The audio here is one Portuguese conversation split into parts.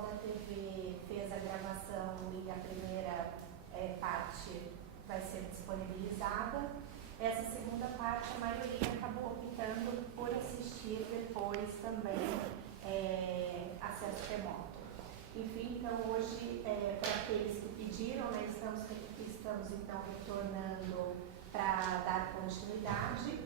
pessoal da TV fez a gravação e a primeira parte vai ser disponibilizada. Essa segunda parte, a maioria acabou optando por assistir depois também acesso remoto. Enfim, então hoje, para aqueles que pediram, né, estamos então retornando para dar continuidade.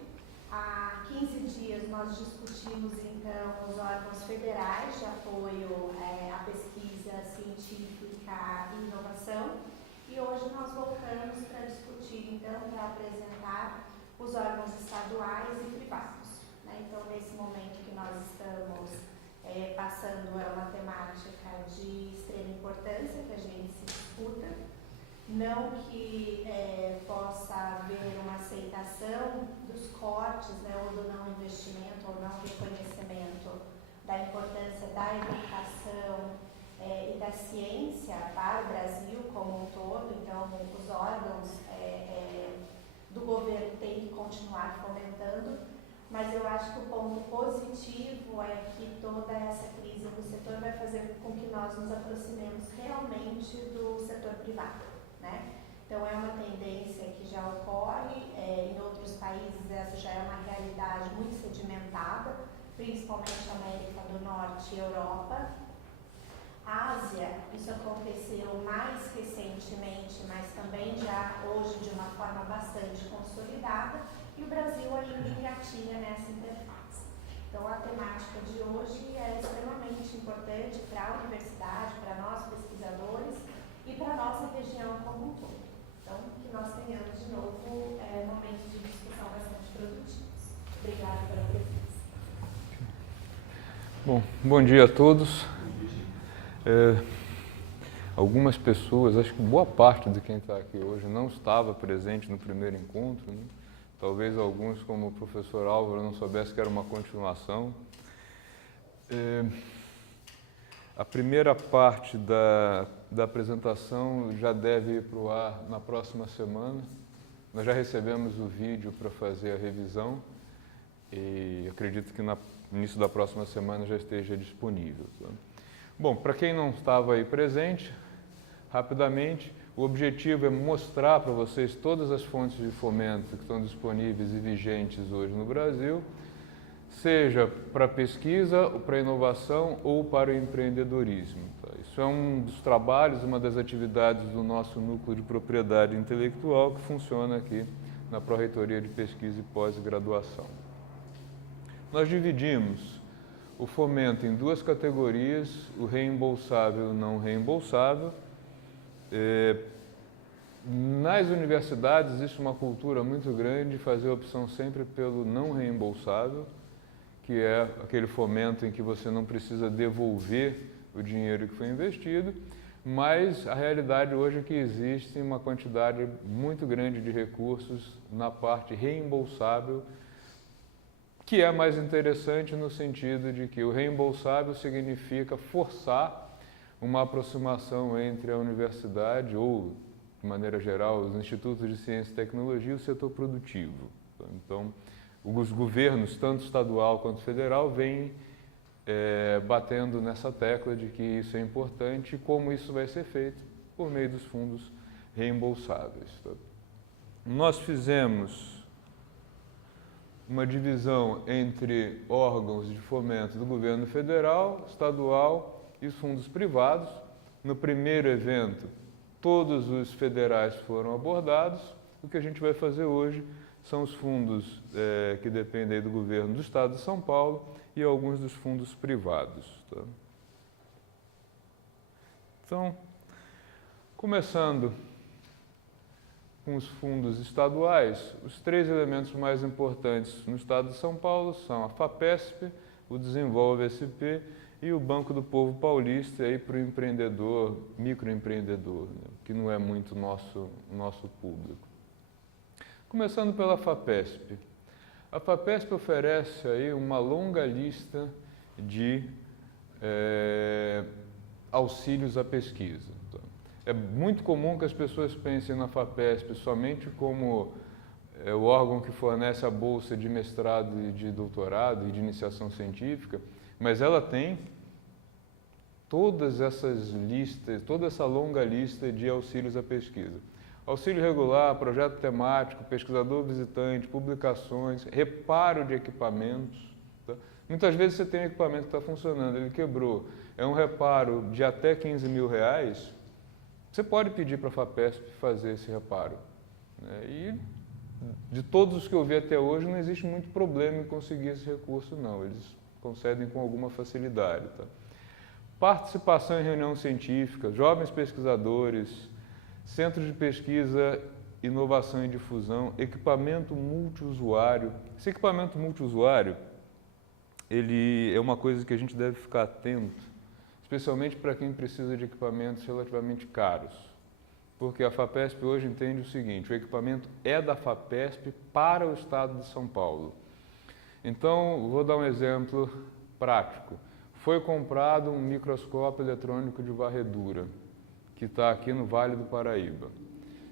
Há 15 dias nós discutimos então os órgãos federais de apoio à pesquisa científica e inovação, e hoje nós voltamos para discutir então, para apresentar os órgãos estaduais e privados, né? Então, nesse momento que nós estamos passando uma temática de extrema importância que a gente se discuta, não que possa haver uma aceitação dos cortes, né, ou do não investimento ou não reconhecimento da importância da educação e da ciência para o Brasil como um todo. Então, os órgãos do governo têm que continuar fomentando, mas eu acho que o ponto positivo é que toda essa crise do setor vai fazer com que nós nos aproximemos realmente do setor privado, né? Então, é uma tendência que já ocorre, em outros países essa já é uma realidade muito sedimentada, principalmente América do Norte e Europa. Ásia, isso aconteceu mais recentemente, mas também já hoje de uma forma bastante consolidada, e o Brasil ainda engatinha nessa interface. Então, a temática de hoje é extremamente importante para a universidade, para nós pesquisadores e para a nossa região como um todo. Então, que nós tenhamos de novo momentos de discussão bastante produtivos. Obrigada pela presença. Bom dia a todos. Algumas pessoas, acho que boa parte de quem está aqui hoje não estava presente no primeiro encontro, né? Talvez alguns, como o professor Álvaro, não soubessem que era uma continuação. A primeira parte da apresentação já deve ir para o ar na próxima semana. Nós já recebemos o vídeo para fazer a revisão e acredito que no início da próxima semana já esteja disponível. Tá? Bom, para quem não estava aí presente, rapidamente, o objetivo é mostrar para vocês todas as fontes de fomento que estão disponíveis e vigentes hoje no Brasil, seja para pesquisa, para inovação ou para o empreendedorismo. Tá? Isso é um dos trabalhos, uma das atividades do nosso núcleo de propriedade intelectual que funciona aqui na Pró-Reitoria de Pesquisa e Pós-Graduação. Nós dividimos o fomento em duas categorias, o reembolsável e o não reembolsável. Nas universidades existe uma cultura muito grande de fazer opção sempre pelo não reembolsável, que é aquele fomento em que você não precisa devolver o dinheiro que foi investido, mas a realidade hoje é que existe uma quantidade muito grande de recursos na parte reembolsável, que é mais interessante no sentido de que o reembolsável significa forçar uma aproximação entre a universidade ou, de maneira geral, os institutos de ciência e tecnologia e o setor produtivo. Então, os governos, tanto estadual quanto federal, vêm batendo nessa tecla de que isso é importante e como isso vai ser feito por meio dos fundos reembolsáveis. Nós fizemos uma divisão entre órgãos de fomento do governo federal, estadual e os fundos privados. No primeiro evento, todos os federais foram abordados. O que a gente vai fazer hoje são os fundos que dependem do governo do estado de São Paulo e alguns dos fundos privados. Tá? Então, começando com os fundos estaduais, os três elementos mais importantes no estado de São Paulo são a FAPESP, o Desenvolve SP e o Banco do Povo Paulista para o empreendedor, microempreendedor, né, que não é muito nosso público. Começando pela FAPESP. A FAPESP oferece aí uma longa lista de auxílios à pesquisa. É muito comum que as pessoas pensem na FAPESP somente como o órgão que fornece a bolsa de mestrado e de doutorado e de iniciação científica, mas ela tem todas essas listas, toda essa longa lista de auxílios à pesquisa. Auxílio regular, projeto temático, pesquisador visitante, publicações, reparo de equipamentos. Tá? Muitas vezes você tem um equipamento que está funcionando, ele quebrou, é um reparo de até 15 mil reais, você pode pedir para a FAPESP fazer esse reparo. Né? E de todos os que eu vi até hoje, não existe muito problema em conseguir esse recurso, não. Eles concedem com alguma facilidade. Tá? Participação em reunião científica, jovens pesquisadores, centro de pesquisa, inovação e difusão, equipamento multiusuário. Esse equipamento multiusuário, ele é uma coisa que a gente deve ficar atento, especialmente para quem precisa de equipamentos relativamente caros. Porque a FAPESP hoje entende o seguinte, o equipamento é da FAPESP para o Estado de São Paulo. Então, vou dar um exemplo prático. Foi comprado um microscópio eletrônico de varredura, que está aqui no Vale do Paraíba.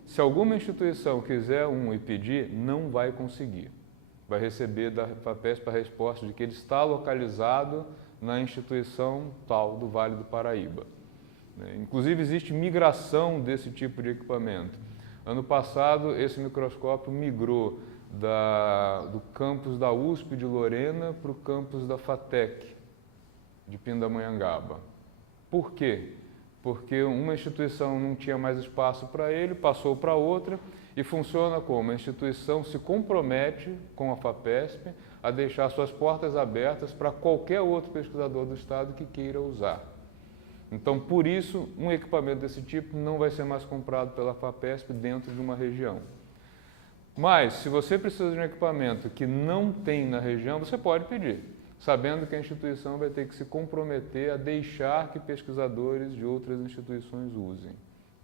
Se alguma instituição quiser um e pedir, não vai conseguir. Vai receber da FAPESP a resposta de que ele está localizado na instituição tal do Vale do Paraíba. Inclusive, existe migração desse tipo de equipamento. Ano passado, esse microscópio migrou do campus da USP de Lorena para o campus da FATEC, de Pindamonhangaba. Por quê? Porque uma instituição não tinha mais espaço para ele, passou para outra e funciona como? A instituição se compromete com a FAPESP a deixar suas portas abertas para qualquer outro pesquisador do Estado que queira usar. Então, por isso, um equipamento desse tipo não vai ser mais comprado pela FAPESP dentro de uma região. Mas, se você precisa de um equipamento que não tem na região, você pode pedir, sabendo que a instituição vai ter que se comprometer a deixar que pesquisadores de outras instituições usem.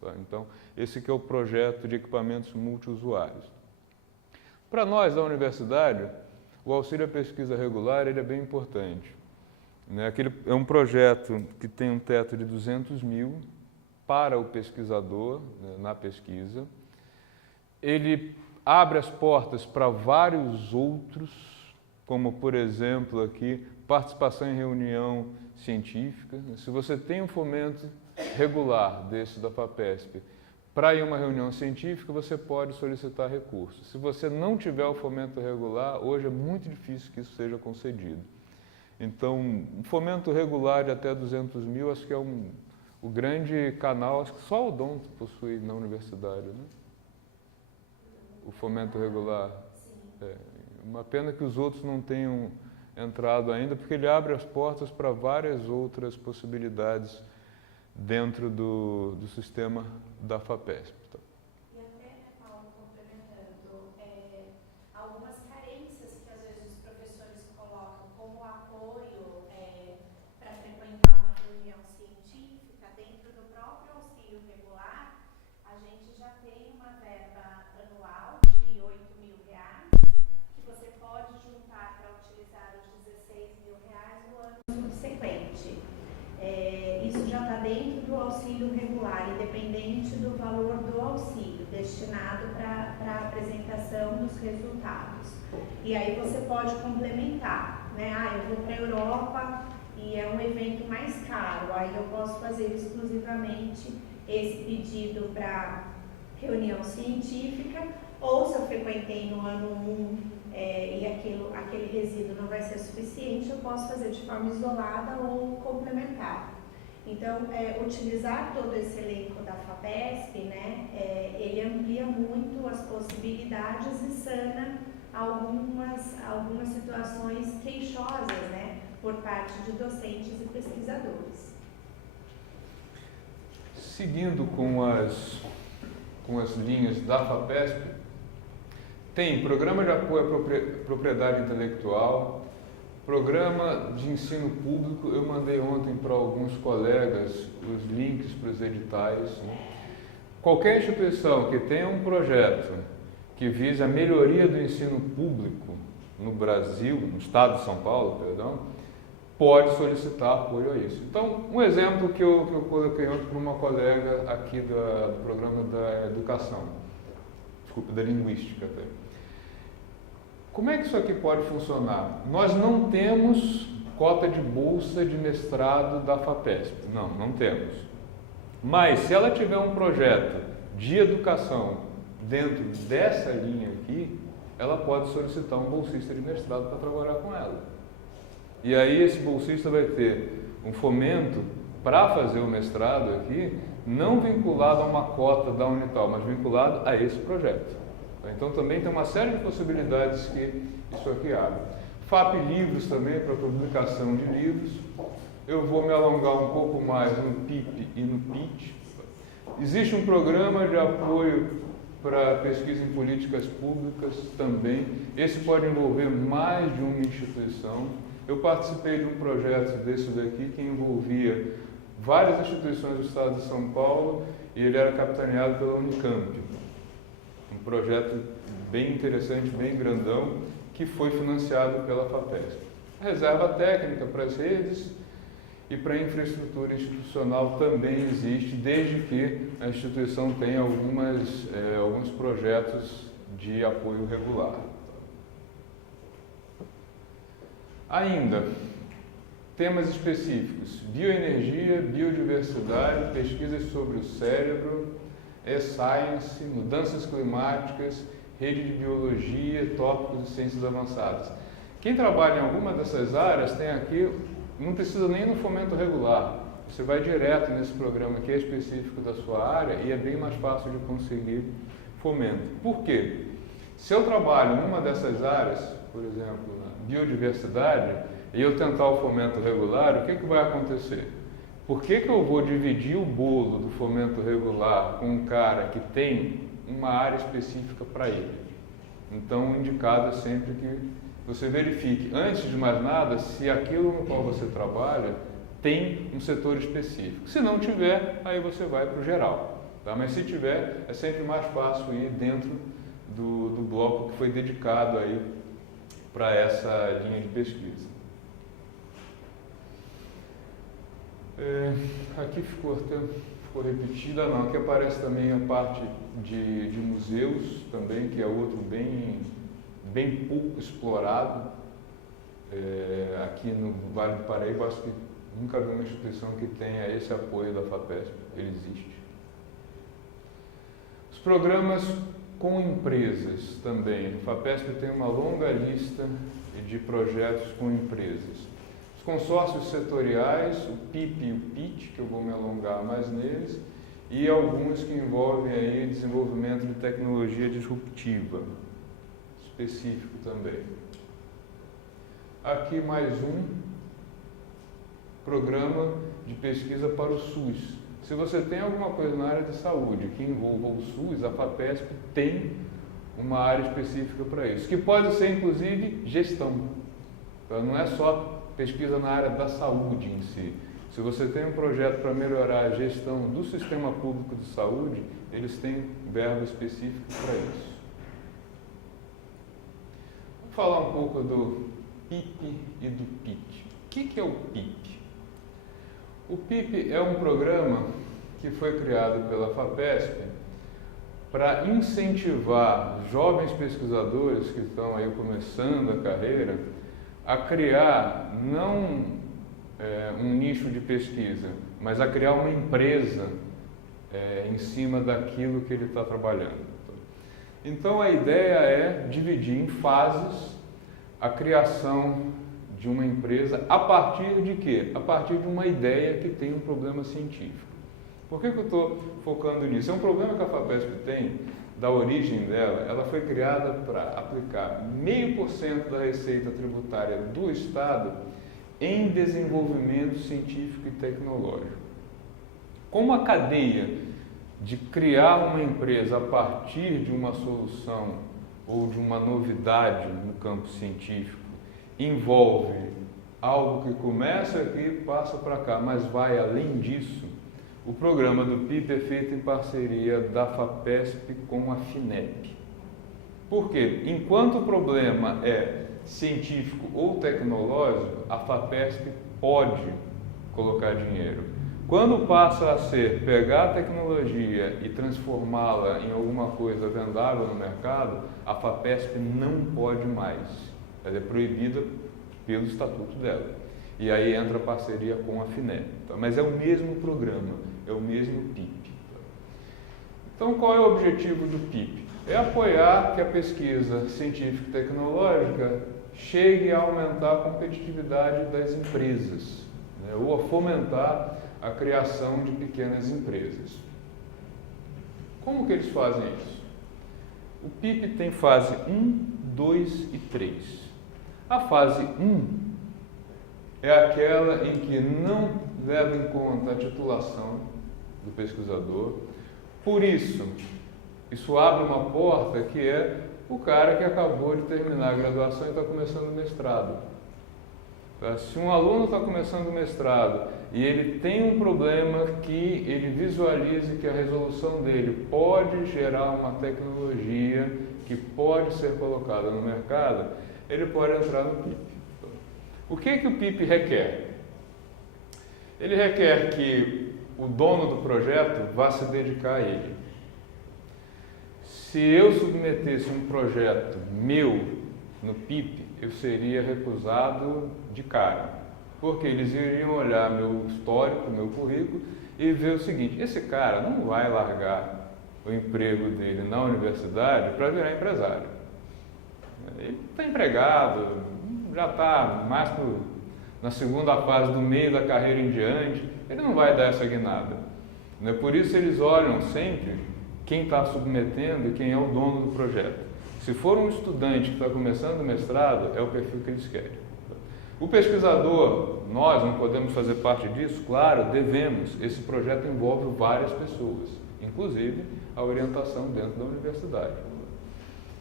Tá? Então, esse que é o projeto de equipamentos multiusuários. Para nós da universidade, o auxílio à pesquisa regular ele é bem importante. É um projeto que tem um teto de 200 mil para o pesquisador, na pesquisa. Ele abre as portas para vários outros, como, por exemplo, aqui, participação em reunião científica. Se você tem um fomento regular desse da FAPESP para ir a uma reunião científica, você pode solicitar recursos. Se você não tiver o fomento regular, hoje é muito difícil que isso seja concedido. Então, um fomento regular de até 200 mil, acho que é o grande canal, acho que só o Odonto possui na universidade, né? O fomento regular. É uma pena que os outros não tenham entrado ainda, porque ele abre as portas para várias outras possibilidades dentro do sistema da FAPESP. E até, Paulo, complementando, algumas carências que às vezes os professores colocam como apoio para frequentar uma reunião científica, dentro do próprio auxílio regular, a gente já tem uma verba anual de R$ 8.000, que você pode juntar para utilizar os R$ 16.000 no ano subsequente. Isso já está dentro do auxílio regular, independente do valor do auxílio, destinado para a apresentação dos resultados. E aí você pode complementar, né? Eu vou para a Europa e é um evento mais caro, aí eu posso fazer exclusivamente esse pedido para reunião científica, ou se eu frequentei no ano 1 e aquele resíduo não vai ser suficiente, eu posso fazer de forma isolada ou complementar. Então, utilizar todo esse elenco da FAPESP, né, ele amplia muito as possibilidades e sana algumas situações queixosas, né, por parte de docentes e pesquisadores. Seguindo com as linhas da FAPESP, tem programa de apoio à propriedade intelectual, programa de ensino público. Eu mandei ontem para alguns colegas os links para os editais. Qualquer instituição que tenha um projeto que vise a melhoria do ensino público no Brasil, no estado de São Paulo, perdão, pode solicitar apoio a isso. Então, um exemplo que eu coloquei ontem para uma colega aqui do programa da educação, da linguística até. Como é que isso aqui pode funcionar? Nós não temos cota de bolsa de mestrado da FAPESP. Não, não temos. Mas se ela tiver um projeto de educação dentro dessa linha aqui, ela pode solicitar um bolsista de mestrado para trabalhar com ela. E aí esse bolsista vai ter um fomento para fazer o mestrado aqui, não vinculado a uma cota da Unital, mas vinculado a esse projeto. Então também tem uma série de possibilidades que isso aqui abre. FAP Livros também, para publicação de livros. Eu vou me alongar um pouco mais no PIP e no PIT. Existe um programa de apoio para pesquisa em políticas públicas também. Esse pode envolver mais de uma instituição. Eu participei de um projeto desse daqui que envolvia várias instituições do estado de São Paulo e ele era capitaneado pela Unicamp. Um projeto bem interessante, bem grandão, que foi financiado pela FAPESP. Reserva técnica para as redes e para a infraestrutura institucional também existe, desde que a instituição tenha alguns projetos de apoio regular. Ainda, temas específicos: bioenergia, biodiversidade, pesquisas sobre o cérebro, e-science, mudanças climáticas, rede de biologia, tópicos de ciências avançadas. Quem trabalha em alguma dessas áreas tem aqui, não precisa nem no fomento regular. Você vai direto nesse programa que é específico da sua área e é bem mais fácil de conseguir fomento. Por quê? Se eu trabalho numa dessas áreas, por exemplo, na biodiversidade, e eu tentar o fomento regular, o que vai acontecer? Por que eu vou dividir o bolo do fomento regular com um cara que tem uma área específica para ele? Então, o indicado é sempre que você verifique, antes de mais nada, se aquilo no qual você trabalha tem um setor específico. Se não tiver, aí você vai para o geral. Tá? Mas se tiver, é sempre mais fácil ir dentro do bloco que foi dedicado aí para essa linha de pesquisa. Aqui ficou repetida, não. Aqui aparece também a parte de museus também, que é outro bem pouco explorado. Aqui no Vale do Paraíba, acho que nunca vi uma instituição que tenha esse apoio da FAPESP. Ele existe. Os programas com empresas também. A FAPESP tem uma longa lista de projetos com empresas. Os consórcios setoriais, o PIP e o PIT, que eu vou me alongar mais neles, e alguns que envolvem aí desenvolvimento de tecnologia disruptiva, específico também. Aqui mais um programa de pesquisa para o SUS. Se você tem alguma coisa na área de saúde que envolva o SUS, a FAPESP tem uma área específica para isso, que pode ser inclusive gestão. Então, não é só pesquisa na área da saúde em si. Se você tem um projeto para melhorar a gestão do sistema público de saúde, eles têm verba específica para isso. Vamos falar um pouco do PIP e do PIT. O que é o PIP? O PIP é um programa que foi criado pela FAPESP para incentivar jovens pesquisadores que estão aí começando a carreira a criar não um nicho de pesquisa, mas a criar uma empresa em cima daquilo que ele está trabalhando. Então a ideia é dividir em fases a criação de uma empresa a partir de quê? A partir de uma ideia que tem um problema científico. Por que eu estou focando nisso? É um problema que a FAPESP tem, da origem dela. Ela foi criada para aplicar 0,5% da receita tributária do Estado em desenvolvimento científico e tecnológico. Como a cadeia de criar uma empresa a partir de uma solução ou de uma novidade no campo científico envolve algo que começa aqui e passa para cá, mas vai além disso, o programa do PIP é feito em parceria da FAPESP com a FINEP. Por quê? Enquanto o problema é científico ou tecnológico, a FAPESP pode colocar dinheiro. Quando passa a ser pegar a tecnologia e transformá-la em alguma coisa vendável no mercado, a FAPESP não pode mais. Ela é proibida pelo estatuto dela. E aí entra a parceria com a FINEP. Tá? Mas é o mesmo programa, é o mesmo PIP. Tá? Então, qual é o objetivo do PIP? É apoiar que a pesquisa científica e tecnológica chegue a aumentar a competitividade das empresas, né? Ou a fomentar a criação de pequenas empresas. Como que eles fazem isso? O PIP tem fase 1, 2 e 3. A fase 1 é aquela em que não leva em conta a titulação do pesquisador. Por isso abre uma porta que é o cara que acabou de terminar a graduação e está começando o mestrado. Se um aluno está começando o mestrado e ele tem um problema que ele visualize que a resolução dele pode gerar uma tecnologia que pode ser colocada no mercado, ele pode entrar no PIP. O que o PIP requer? Ele requer que o dono do projeto vá se dedicar a ele. Se eu submetesse um projeto meu no PIP, eu seria recusado de cara, porque eles iriam olhar meu histórico, meu currículo e ver o seguinte: esse cara não vai largar o emprego dele na universidade para virar empresário. Ele está empregado, já está mais na segunda fase do meio da carreira em diante, ele não vai dar essa guinada. Por isso eles olham sempre quem está submetendo e quem é o dono do projeto. Se for um estudante que está começando o mestrado, é o perfil que eles querem. O pesquisador, nós não podemos fazer parte disso? Claro, devemos. Esse projeto envolve várias pessoas, inclusive a orientação dentro da universidade.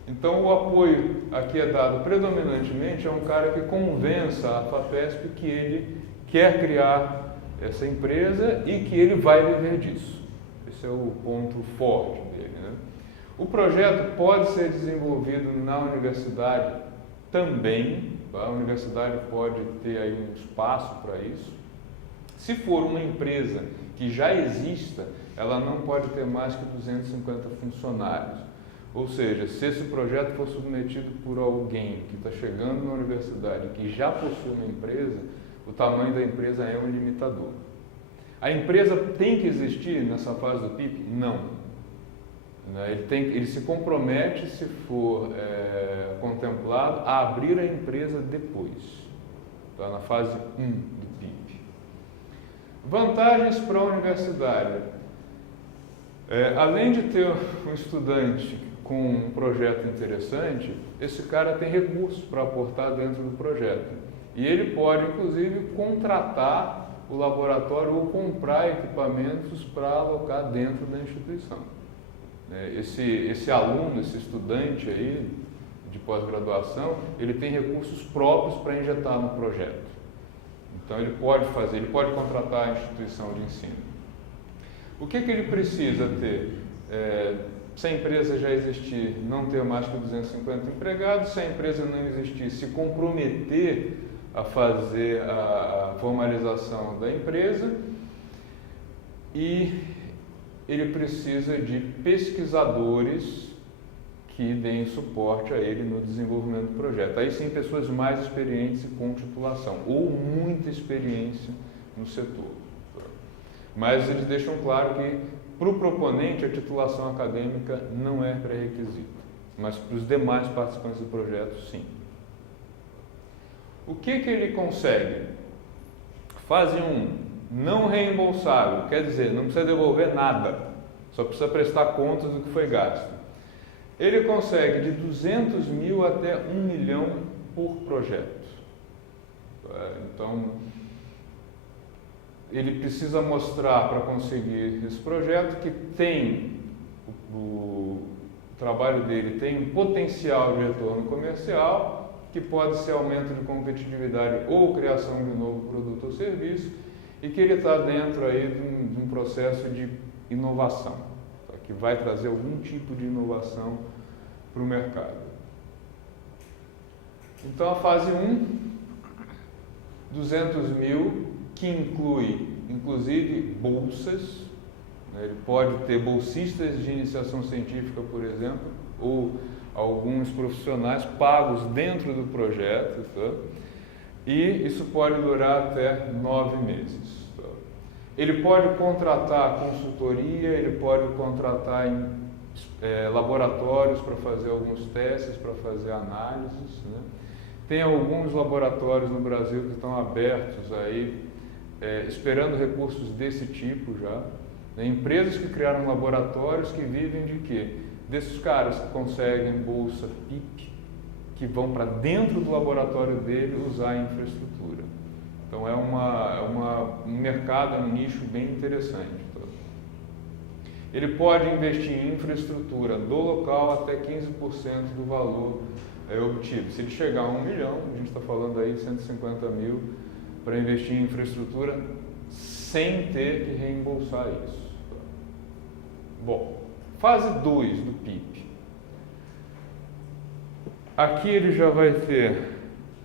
Então, o apoio aqui é dado predominantemente a um cara que convença a FAPESP que ele quer criar essa empresa e que ele vai viver disso. Esse é o ponto forte dele, né? O projeto pode ser desenvolvido na universidade também. A universidade pode ter aí um espaço para isso. Se for uma empresa que já exista, ela não pode ter mais que 250 funcionários. Ou seja, se esse projeto for submetido por alguém que está chegando na universidade, que já possui uma empresa, o tamanho da empresa é um limitador. A empresa tem que existir nessa fase do PIP? Não. Ele se compromete, se for contemplado, a abrir a empresa depois, tá? Na fase 1 do PIP. Vantagens para a universidade. Além de ter um estudante com um projeto interessante, esse cara tem recursos para aportar dentro do projeto. E ele pode, inclusive, contratar o laboratório ou comprar equipamentos para alocar dentro da instituição. Esse aluno, esse estudante aí de pós-graduação, ele tem recursos próprios para injetar no projeto. Então ele pode contratar a instituição de ensino. O que ele precisa ter? Se a empresa já existir, não ter mais que 250 empregados. Se a empresa não existir, se comprometer a fazer a formalização da empresa, e ele precisa de pesquisadores que deem suporte a ele no desenvolvimento do projeto. Aí sim, pessoas mais experientes e com titulação, ou muita experiência no setor. Mas eles deixam claro que para o proponente a titulação acadêmica não é pré-requisito, mas para os demais participantes do projeto, sim. O que ele consegue? Fase 1, não reembolsável, quer dizer, não precisa devolver nada, só precisa prestar contas do que foi gasto. Ele consegue de 200 mil até 1 milhão por projeto. Então, ele precisa mostrar para conseguir esse projeto que tem, o trabalho dele tem um potencial de retorno comercial, que pode ser aumento de competitividade ou criação de um novo produto ou serviço, e que ele está dentro aí de um processo de inovação, tá? Que vai trazer algum tipo de inovação para o mercado. Então a fase 1, 200 mil, que inclui inclusive bolsas, né? Ele pode ter bolsistas de iniciação científica, por exemplo, ou alguns profissionais pagos dentro do projeto, tá? e isso pode durar até 9 meses. Ele pode contratar consultoria, ele pode contratar laboratórios para fazer alguns testes, para fazer análises, né? Tem alguns laboratórios no Brasil que estão abertos aí, esperando recursos desse tipo já. Né? Empresas que criaram laboratórios que vivem de quê? Desses caras que conseguem bolsa PIP, que vão para dentro do laboratório dele usar a infraestrutura. Então é um mercado, um nicho bem interessante. Ele pode investir em infraestrutura do local até 15% do valor obtido. Se ele chegar a 1 milhão, a gente está falando aí de 150 mil para investir em infraestrutura sem ter que reembolsar isso. Bom, fase 2 do PIP. Aqui ele já vai ter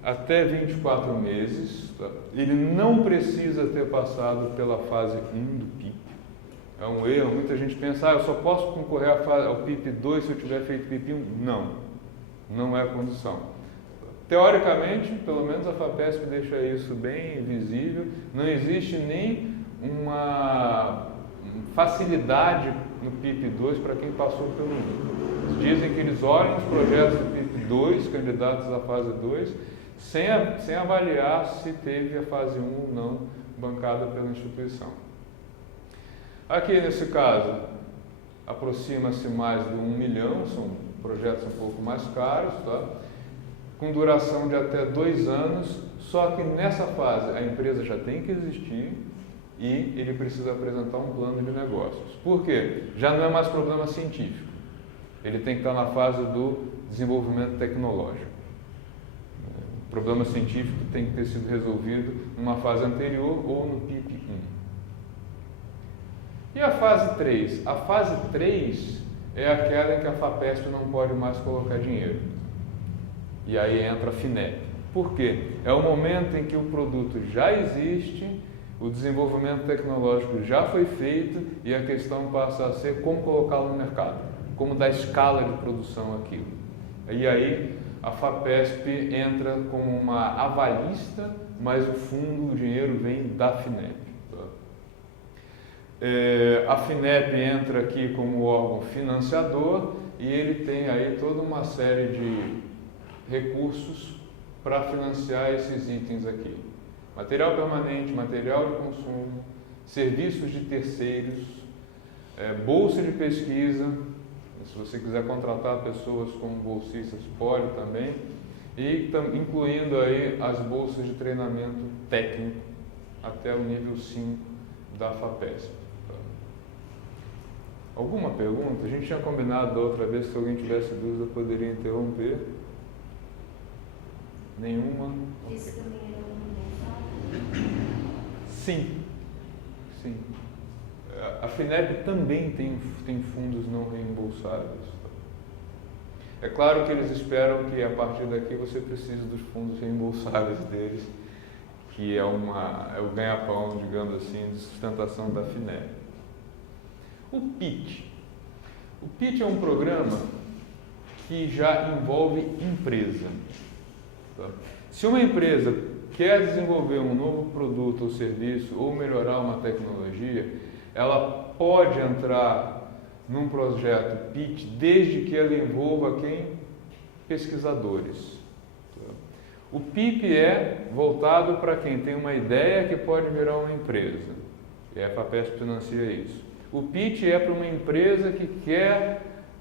até 24 meses. Tá? Ele não precisa ter passado pela fase 1 do PIP. É um erro, muita gente pensa, eu só posso concorrer ao PIP 2 se eu tiver feito PIP 1. Não é a condição. Teoricamente, pelo menos a FAPESP deixa isso bem visível, não existe nem uma facilidade no PIP 2 para quem passou pelo 1. Eles dizem que eles olham os projetos do PIP 2, candidatos à fase 2, sem avaliar se teve a fase 1 ou não bancada pela instituição. Aqui nesse caso, aproxima-se mais de 1 milhão, são projetos um pouco mais caros, tá? Com duração de até 2 anos, só que nessa fase a empresa já tem que existir e ele precisa apresentar um plano de negócios. Por quê? Já não é mais problema científico, ele tem que estar na fase do desenvolvimento tecnológico. O problema científico tem que ter sido resolvido numa fase anterior ou no PIP 1. E a fase 3? A fase 3 é aquela em que a FAPESP não pode mais colocar dinheiro. E aí entra a FINEP. Por quê? É o momento em que o produto já existe, o desenvolvimento tecnológico já foi feito e a questão passa a ser como colocá-lo no mercado, como dar escala de produção àquilo. E aí a FAPESP entra como uma avalista, mas o fundo, o dinheiro vem da FINEP. A FINEP entra aqui como órgão financiador e ele tem aí toda uma série de recursos para financiar esses itens aqui. Material permanente, material de consumo, serviços de terceiros, bolsa de pesquisa, se você quiser contratar pessoas como bolsistas, pode também, e incluindo aí as bolsas de treinamento técnico até o nível 5 da FAPESP. Alguma pergunta? A gente tinha combinado da outra vez que se alguém tivesse dúvida poderia interromper. Nenhuma? Isso também é reembolsável? Sim. A FINEP também tem fundos não reembolsáveis. É claro que eles esperam que a partir daqui você precise dos fundos reembolsáveis deles, que é o ganha-pão, digamos assim, de sustentação da FINEP. O PIT. O PIT é um programa que já envolve empresa. Tá? Se uma empresa quer desenvolver um novo produto ou serviço ou melhorar uma tecnologia, ela pode entrar num projeto PIT desde que ela envolva quem? Pesquisadores. Tá? O PIP é voltado para quem tem uma ideia que pode virar uma empresa. E a FAPESP financia isso. O PIT é para uma empresa que quer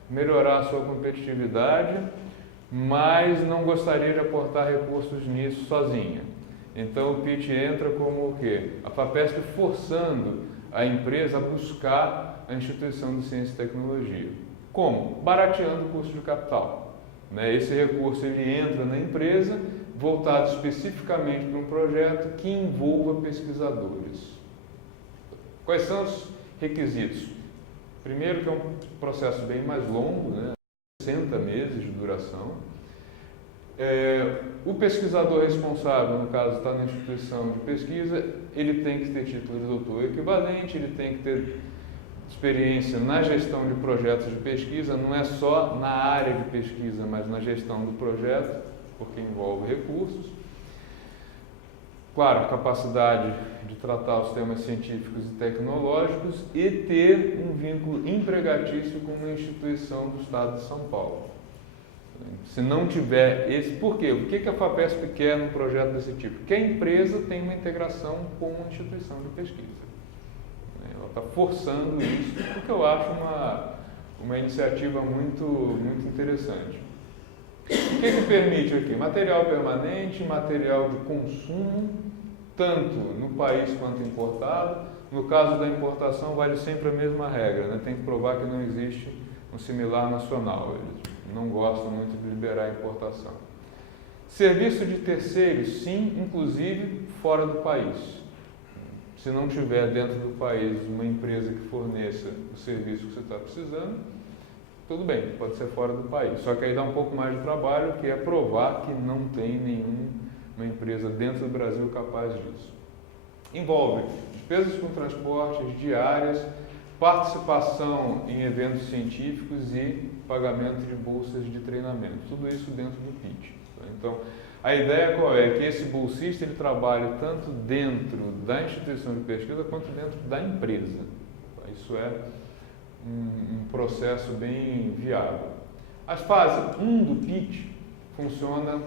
melhorar a sua competitividade, mas não gostaria de aportar recursos nisso sozinha. Então o PIT entra como o quê? A FAPESP forçando a empresa a buscar a instituição de ciência e tecnologia. Como? Barateando o custo de capital. Esse recurso ele entra na empresa voltado especificamente para um projeto que envolva pesquisadores. Quais são os requisitos? Primeiro que é um processo bem mais longo, 60 meses de duração. O pesquisador responsável, no caso está na instituição de pesquisa, ele tem que ter título de doutor equivalente, ele tem que ter experiência na gestão de projetos de pesquisa, não é só na área de pesquisa, mas na gestão do projeto, porque envolve recursos. claro, capacidade de tratar os temas científicos e tecnológicos e ter um vínculo empregatício com uma instituição do Estado de São Paulo. Se não tiver esse... Por quê? O que a FAPESP quer num projeto desse tipo? Que a empresa tenha uma integração com uma instituição de pesquisa. Ela está forçando isso, porque eu acho uma iniciativa muito interessante. O que permite aqui? Material permanente, material de consumo, tanto no país quanto importado. No caso da importação, vale sempre a mesma regra, né? Tem que provar que não existe um similar nacional. Eles não gostam muito de liberar a importação. Serviço de terceiros, sim, inclusive fora do país. Se não tiver dentro do país uma empresa que forneça o serviço que você está precisando, tudo bem, pode ser fora do país. Só que aí dá um pouco mais de trabalho, que é provar que não tem nenhuma empresa dentro do Brasil capaz disso. Envolve despesas com transportes, diárias, participação em eventos científicos e pagamento de bolsas de treinamento. Tudo isso dentro do PIT. Então, a ideia qual é? Que esse bolsista ele trabalhe tanto dentro da instituição de pesquisa quanto dentro da empresa. Isso é um processo bem viável. As fases 1 do PIT funciona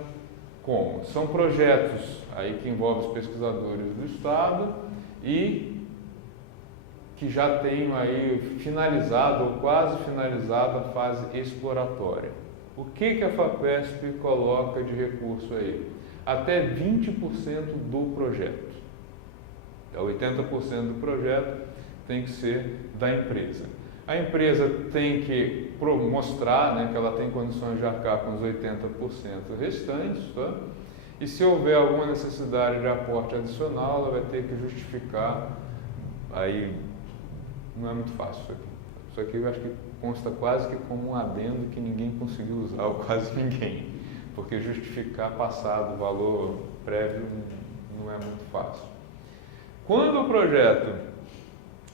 como? São projetos aí que envolvem os pesquisadores do Estado e que já tenham aí finalizado ou quase finalizado a fase exploratória. O que a FAPESP coloca de recurso aí? Até 20% do projeto. 80% do projeto tem que ser da empresa. A empresa tem que mostrar, né, que ela tem condições de arcar com os 80% restantes, tá? E se houver alguma necessidade de aporte adicional, ela vai ter que justificar. Aí não é muito fácil isso aqui. Isso aqui eu acho que consta quase que como um adendo que ninguém conseguiu usar, ou quase ninguém, porque justificar passado o valor prévio não é muito fácil. Quando o projeto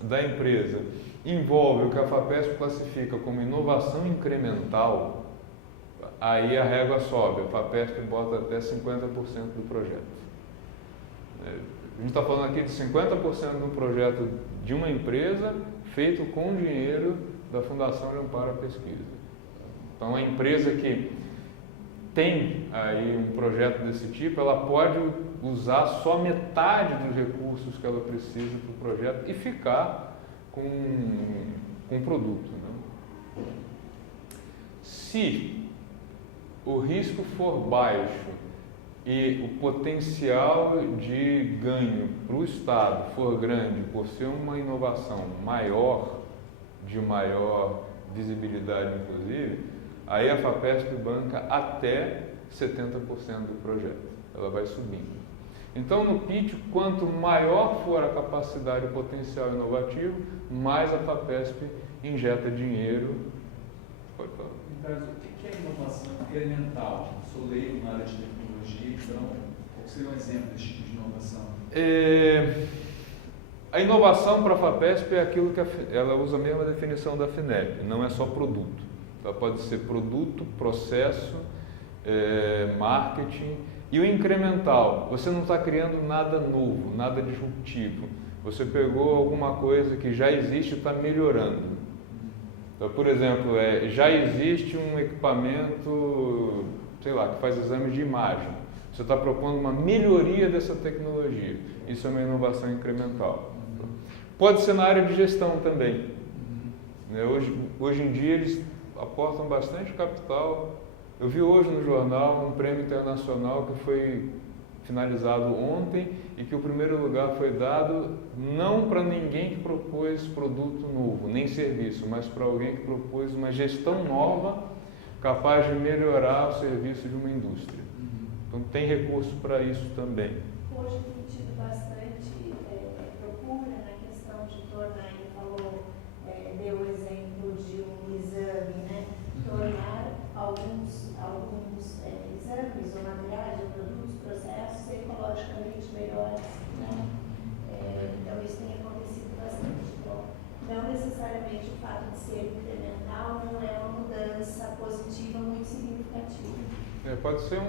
da empresa envolve o que a FAPESP classifica como inovação incremental, aí a régua sobe, a FAPESP bota até 50% do projeto. A gente está falando aqui de 50% do projeto de uma empresa feito com dinheiro da Fundação de Amparo à Pesquisa. Então, a empresa que tem aí um projeto desse tipo, ela pode usar só metade dos recursos que ela precisa para o projeto e ficar com o produto, né? Se o risco for baixo e o potencial de ganho para o Estado for grande por ser uma inovação maior, de maior visibilidade inclusive, aí a FAPESP banca até 70% do projeto. Ela vai subindo. Então, no PIT, quanto maior for a capacidade e o potencial inovativo, mais a FAPESP injeta dinheiro. Pode falar. Então, o que é inovação incremental? Sou leigo na área de tecnologia, então, qual seria um exemplo desse tipo de inovação? A inovação para a FAPESP é aquilo que ela usa a mesma definição da FINEP, não é só produto. Ela pode ser produto, processo, marketing. E o incremental, você não está criando nada novo, nada disruptivo. Você pegou alguma coisa que já existe e está melhorando. Então, por exemplo, já existe um equipamento, sei lá, que faz exame de imagem. Você está propondo uma melhoria dessa tecnologia. Isso é uma inovação incremental. Pode ser na área de gestão também. Hoje em dia eles aportam bastante capital. Eu vi hoje no jornal um prêmio internacional que foi finalizado ontem e que o primeiro lugar foi dado não para ninguém que propôs produto novo, nem serviço, mas para alguém que propôs uma gestão nova capaz de melhorar o serviço de uma indústria. Então tem recurso para isso também. Hoje tem tido bastante procura na questão de tornar, ele falou, deu o exemplo de um exame, né? Tornar alguns exames ou materiais ou produtos, processos ecologicamente melhores, né? Então isso tem acontecido bastante. Então, não necessariamente o fato de ser incremental não é uma mudança positiva muito significativa. Pode ser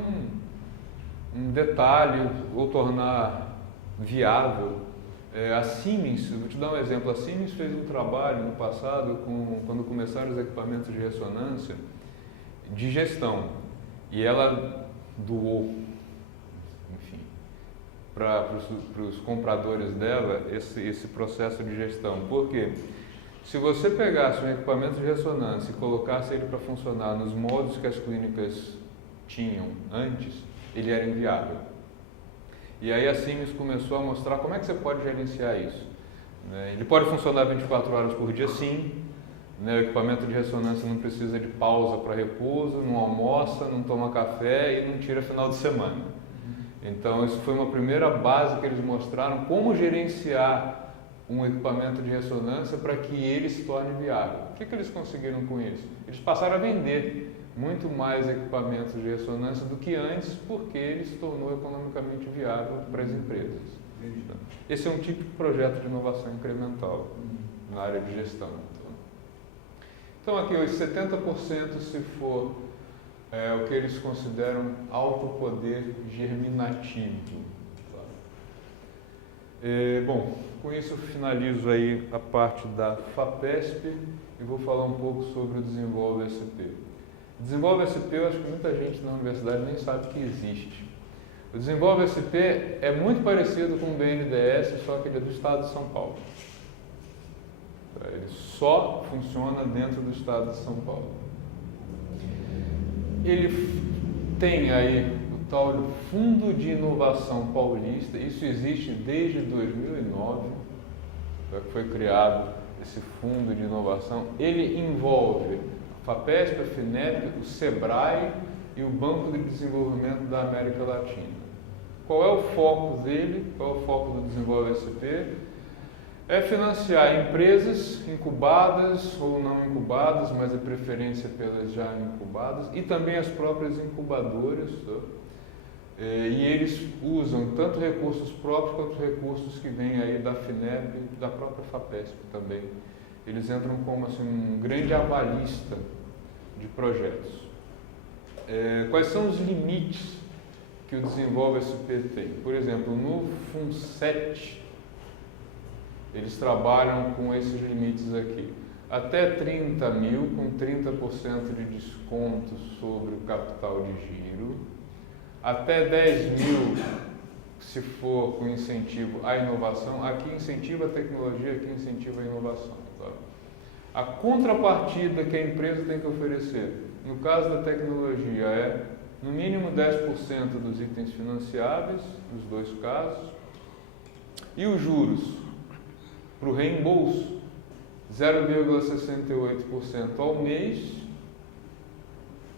um detalhe ou tornar viável. A Siemens, vou te dar um exemplo, a Siemens fez um trabalho no passado, quando começaram os equipamentos de ressonância, de gestão, e ela doou, enfim, para os compradores dela esse processo de gestão. Por quê? Se você pegasse um equipamento de ressonância e colocasse ele para funcionar nos moldes que as clínicas tinham antes, ele era inviável. E aí a Siemens começou a mostrar como é que você pode gerenciar isso. Ele pode funcionar 24 horas por dia, sim. O equipamento de ressonância não precisa de pausa para repouso, não almoça, não toma café e não tira final de semana. Então isso foi uma primeira base que eles mostraram como gerenciar um equipamento de ressonância para que ele se torne viável. O que eles conseguiram com isso? Eles passaram a vender muito mais equipamentos de ressonância do que antes, porque ele se tornou economicamente viável para as empresas. Esse é um tipo de projeto de inovação incremental na área de gestão. Então aqui os 70% se for o que eles consideram alto poder germinativo. Bom, com isso eu finalizo aí a parte da FAPESP e vou falar um pouco sobre o Desenvolve SP. O Desenvolve SP, eu acho que muita gente na universidade nem sabe que existe. O Desenvolve SP é muito parecido com o BNDES, só que ele é do estado de São Paulo. Ele só funciona dentro do estado de São Paulo. Ele tem aí o tal Fundo de Inovação Paulista, isso existe desde 2009, que foi criado esse Fundo de Inovação. Ele envolve a FAPESP, a FINEP, o SEBRAE e o Banco de Desenvolvimento da América Latina. Qual é o foco dele? Qual é o foco do Desenvolve SP? É financiar empresas incubadas ou não incubadas, mas a preferência pelas já incubadas, e também as próprias incubadoras. E eles usam tanto recursos próprios quanto recursos que vêm aí da FINEP e da própria FAPESP também. Eles entram como assim, um grande avalista de projetos. Quais são os limites que o Desenvolve SP tem? Por exemplo, no FUNSET, eles trabalham com esses limites aqui. Até 30 mil, com 30% de desconto sobre o capital de giro. Até 10 mil, se for com incentivo à inovação. Aqui incentiva a tecnologia, aqui incentiva a inovação. Tá? A contrapartida que a empresa tem que oferecer, no caso da tecnologia, é no mínimo 10% dos itens financiáveis, nos dois casos. E os juros? Para o reembolso, 0,68% ao mês.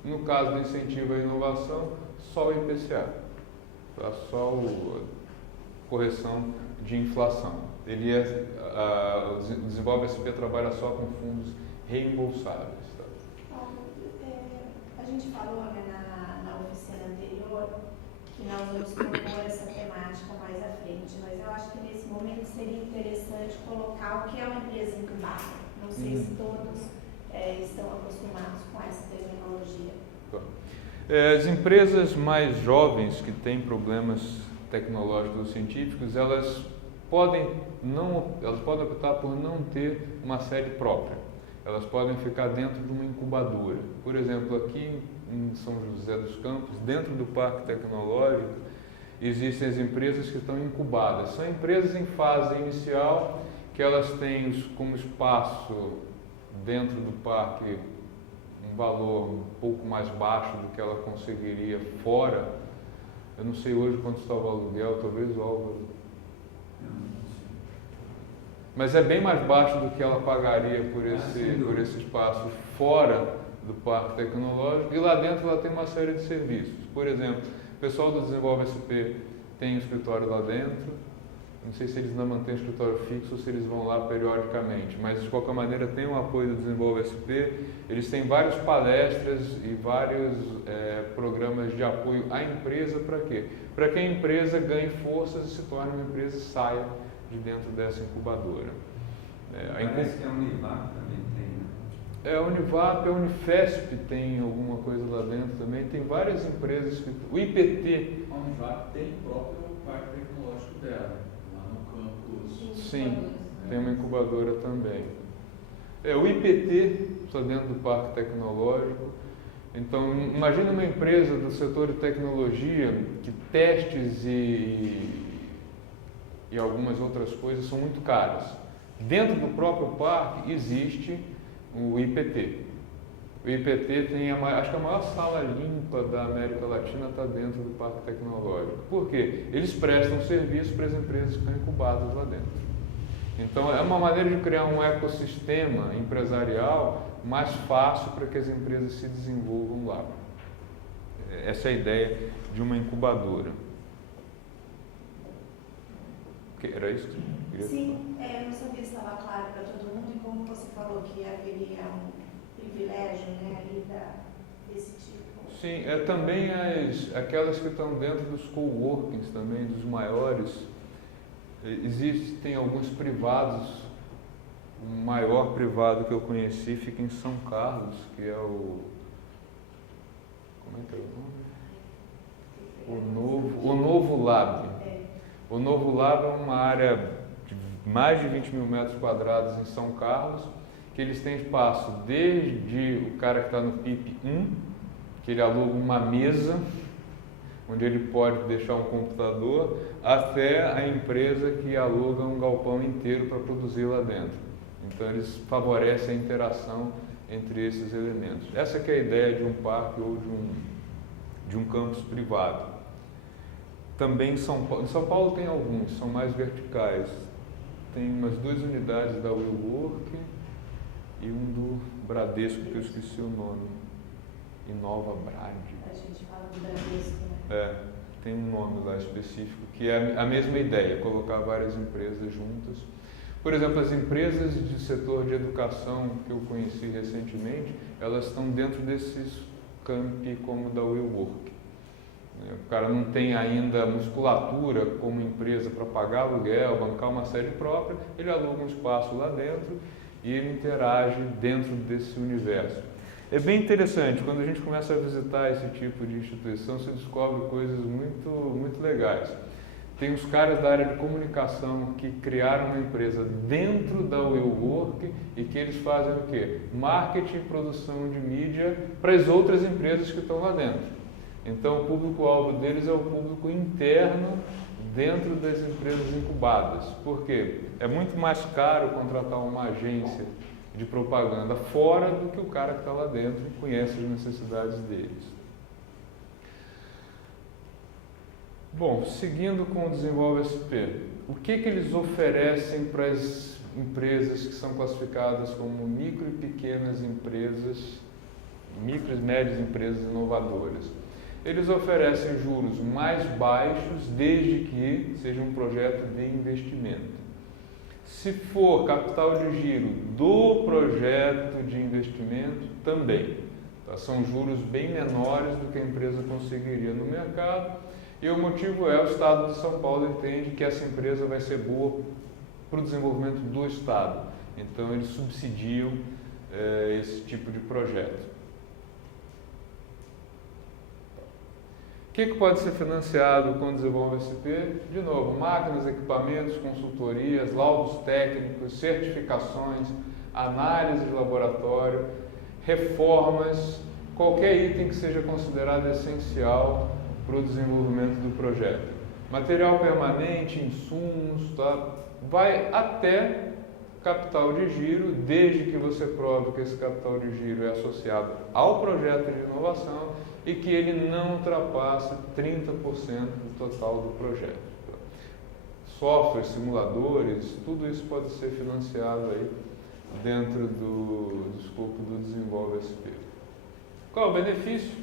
No caso do incentivo à inovação, só o IPCA, tá? Só a correção de inflação. O Desenvolve SP trabalha só com fundos reembolsáveis. Tá? A gente falou na oficina anterior que nós vamos propor essa temática mais à frente, mas eu acho que nesse momento seria interessante colocar o que é uma empresa incubada. Não sei se todos estão acostumados com essa terminologia. As empresas mais jovens que têm problemas tecnológicos ou científicos, elas podem optar por não ter uma sede própria. Elas podem ficar dentro de uma incubadora. Por exemplo, aqui em São José dos Campos, dentro do Parque Tecnológico, existem as empresas que estão incubadas. São empresas em fase inicial, que elas têm como espaço dentro do parque um valor um pouco mais baixo do que ela conseguiria fora. Eu não sei hoje quanto está o aluguel, talvez o Álvaro. Mas é bem mais baixo do que ela pagaria por esse espaço fora do Parque Tecnológico, e lá dentro ela tem uma série de serviços. Por exemplo, o pessoal do Desenvolve SP tem um escritório lá dentro. Não sei se eles ainda mantêm escritório fixo ou se eles vão lá periodicamente, mas de qualquer maneira tem o apoio do Desenvolve SP. Eles têm várias palestras e vários programas de apoio à empresa. Para quê? Para que a empresa ganhe forças e se torne uma empresa e saia de dentro dessa incubadora. Parece que a Univap também tem, né? A Univap, a Unifesp tem alguma coisa lá dentro também. Tem várias empresas. O IPT... A Univap tem o próprio parque tecnológico dela. Sim, tem uma incubadora também. O IPT está dentro do Parque Tecnológico. Então, imagine uma empresa do setor de tecnologia que testes e algumas outras coisas são muito caras. Dentro do próprio parque existe o IPT. O IPT tem, acho que a maior sala limpa da América Latina está dentro do Parque Tecnológico. Por quê? Eles prestam serviço para as empresas que estão incubadas lá dentro. Então, é uma maneira de criar um ecossistema empresarial mais fácil para que as empresas se desenvolvam lá. Essa é a ideia de uma incubadora. Era isso que você queria? Sim, eu não sabia se estava claro para todo mundo e como você falou que haveria um privilégio, né, ali desse tipo. Sim, também aquelas que estão dentro dos coworkings também, dos maiores. Existem alguns privados. O maior privado que eu conheci fica em São Carlos, que é o... Como é que é o nome? O Novo Lab. O Novo Lab é uma área de mais de 20 mil metros quadrados em São Carlos, que eles têm espaço desde o cara que está no PIP 1, que ele aluga uma mesa, onde ele pode deixar um computador, até a empresa que aluga um galpão inteiro para produzir lá dentro. Então, eles favorecem a interação entre esses elementos. Essa que é a ideia de um parque ou de um campus privado. Também em São Paulo tem alguns, são mais verticais. Tem umas 2 unidades da WeWork e um do Bradesco, que eu esqueci o nome. Inova Brad. A gente fala do Bradesco, né? Tem um nome lá específico, que é a mesma ideia, colocar várias empresas juntas. Por exemplo, as empresas de setor de educação que eu conheci recentemente, elas estão dentro desses campi como da WeWork. O cara não tem ainda musculatura como empresa para pagar aluguel, bancar uma sede própria, ele aluga um espaço lá dentro e ele interage dentro desse universo. É bem interessante, quando a gente começa a visitar esse tipo de instituição, você descobre coisas muito, muito legais. Tem os caras da área de comunicação que criaram uma empresa dentro da WeWork e que eles fazem o quê? Marketing e produção de mídia para as outras empresas que estão lá dentro. Então, o público-alvo deles é o público interno dentro das empresas incubadas. Por quê? É muito mais caro contratar uma agência de propaganda fora do que o cara que está lá dentro e conhece as necessidades deles. Bom, seguindo com o Desenvolve SP, o que eles oferecem para as empresas que são classificadas como micro e pequenas empresas, micro e médias empresas inovadoras? Eles oferecem juros mais baixos desde que seja um projeto de investimento. Se for capital de giro do projeto de investimento, também. Tá? São juros bem menores do que a empresa conseguiria no mercado. E o motivo é o Estado de São Paulo entende que essa empresa vai ser boa para o desenvolvimento do Estado. Então, eles subsidiam esse tipo de projeto. O que pode ser financiado com o Desenvolve SP? De novo, máquinas, equipamentos, consultorias, laudos técnicos, certificações, análise de laboratório, reformas, qualquer item que seja considerado essencial para o desenvolvimento do projeto. Material permanente, insumos, tá? Vai até capital de giro, desde que você prove que esse capital de giro é associado ao projeto de inovação e que ele não ultrapasse 30% do total do projeto. Software, simuladores, tudo isso pode ser financiado aí dentro do escopo do Desenvolve SP. Qual é o benefício?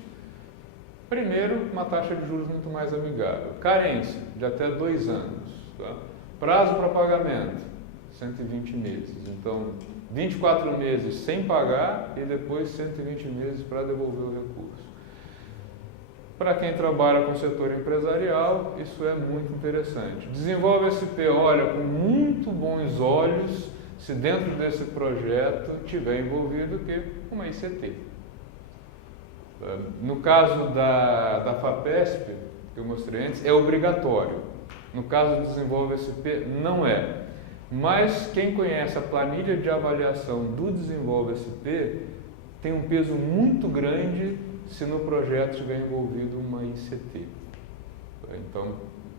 Primeiro, uma taxa de juros muito mais amigável. Carência, de até 2 anos. Tá? Prazo para pagamento, 120 meses. Então, 24 meses sem pagar e depois 120 meses para devolver o recurso. Para quem trabalha com o setor empresarial, isso é muito interessante. Desenvolve SP olha com muito bons olhos se dentro desse projeto tiver envolvido o quê? Uma ICT. No caso da FAPESP, que eu mostrei antes, é obrigatório. No caso do Desenvolve SP, não é. Mas quem conhece a planilha de avaliação do Desenvolve SP tem um peso muito grande se no projeto estiver envolvido uma ICT. Então,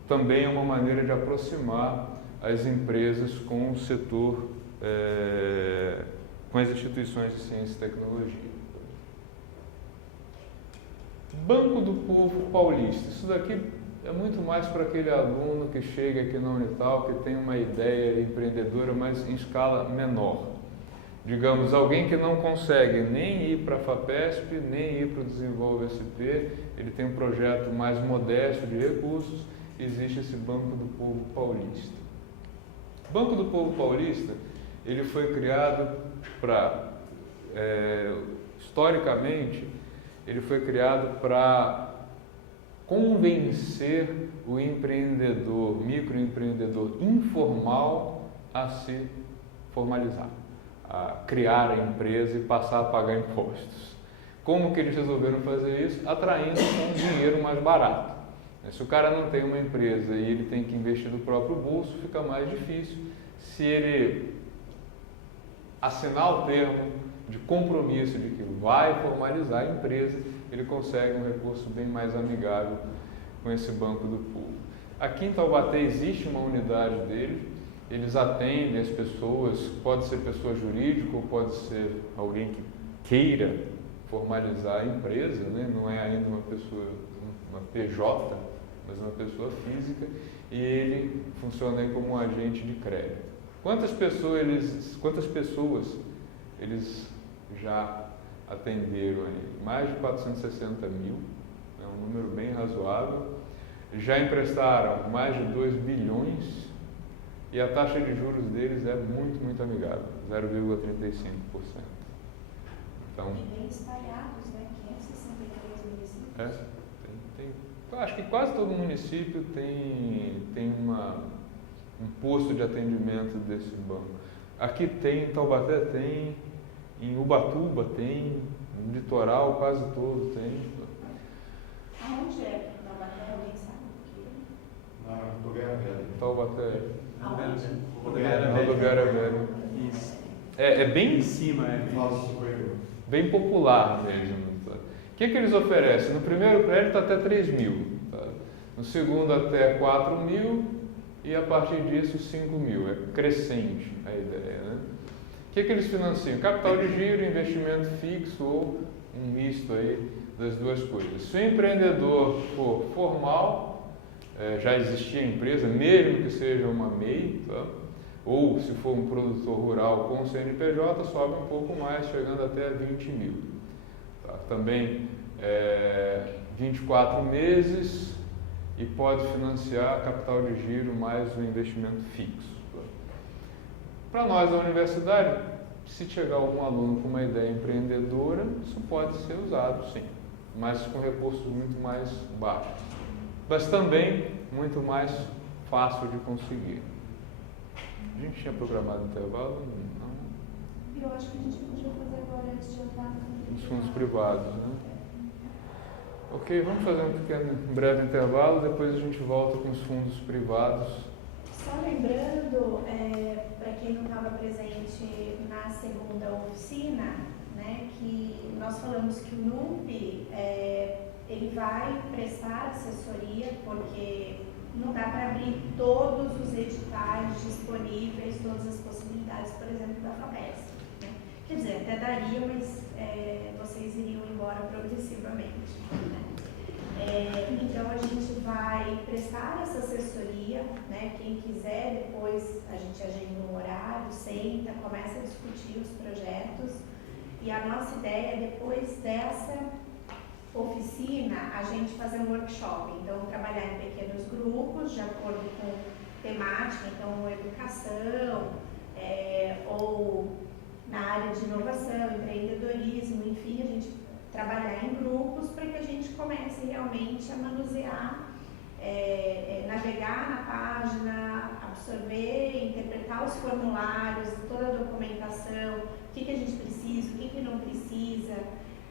também é uma maneira de aproximar as empresas com o setor, com as instituições de ciência e tecnologia. Banco do Povo Paulista. Isso daqui é muito mais para aquele aluno que chega aqui na Unital, que tem uma ideia empreendedora, mas em escala menor. Digamos, alguém que não consegue nem ir para a FAPESP, nem ir para o Desenvolve SP, ele tem um projeto mais modesto de recursos, existe esse Banco do Povo Paulista. O Banco do Povo Paulista, ele foi criado para, historicamente, ele foi criado para convencer o empreendedor, microempreendedor informal a se formalizar, a criar a empresa e passar a pagar impostos. Como que eles resolveram fazer isso? Atraindo com um dinheiro mais barato. Se o cara não tem uma empresa e ele tem que investir do próprio bolso, fica mais difícil. Se ele assinar o termo de compromisso de que vai formalizar a empresa, ele consegue um recurso bem mais amigável com esse Banco do Povo. Aqui em Taubaté existe uma unidade dele, eles atendem as pessoas, pode ser pessoa jurídica ou pode ser alguém que queira formalizar a empresa, né? Não é ainda uma pessoa, uma PJ, mas uma pessoa física, e ele funciona aí como um agente de crédito. Quantas pessoas eles já atenderam aí? Mais de 460 mil, é um número bem razoável. Já emprestaram mais de 2 bilhões e a taxa de juros deles é muito, muito amigável, 0,35%. Então, bem espalhados, né? 563 municípios. Acho que quase todo município tem um posto de atendimento desse banco. Aqui tem, em Taubaté tem, em Ubatuba tem, no litoral quase todo tem. Aonde é? Taubaté, alguém sabe? Na Rodoviária Velha. Taubaté. Rodoviária Velha. Isso. É bem Em cima, bem popular mesmo. Tá? O que eles oferecem? No primeiro crédito até 3 mil, tá? No segundo até 4 mil e a partir disso 5 mil. É crescente a ideia, né? O que eles financiam? Capital de giro, investimento fixo ou um misto aí das duas coisas. Se o empreendedor for formal, já existia a empresa, mesmo que seja uma MEI, tá? Ou se for um produtor rural com CNPJ, sobe um pouco mais, chegando até 20 mil. Tá? Também 24 meses e pode financiar capital de giro mais o investimento fixo. Para nós da universidade, se chegar algum aluno com uma ideia empreendedora, isso pode ser usado, sim, mas com recursos muito mais baixos. Mas também muito mais fácil de conseguir. A gente tinha programado intervalo? Não. Eu acho que a gente podia fazer agora antes de entrar nos fundos privados, né? Ok, vamos fazer um breve intervalo, depois a gente volta com os fundos privados. Só lembrando, para quem não estava presente na segunda oficina, né, que nós falamos que o NUP ele vai prestar assessoria, porque não dá para abrir todos os editais disponíveis, todas as possibilidades, por exemplo, da FAPESP. Né? Quer dizer, até daria, mas vocês iriam embora progressivamente. Né? Então a gente vai prestar essa assessoria, né? Quem quiser, depois a gente agenda um horário, senta, começa a discutir os projetos, e a nossa ideia é, depois dessa oficina, a gente fazer um workshop, então trabalhar em pequenos grupos de acordo com temática, então educação, ou na área de inovação, empreendedorismo, enfim, a gente trabalhar em grupos para que a gente comece realmente a manusear, navegar na página, absorver, interpretar os formulários, toda a documentação, o que a gente precisa, o que não precisa.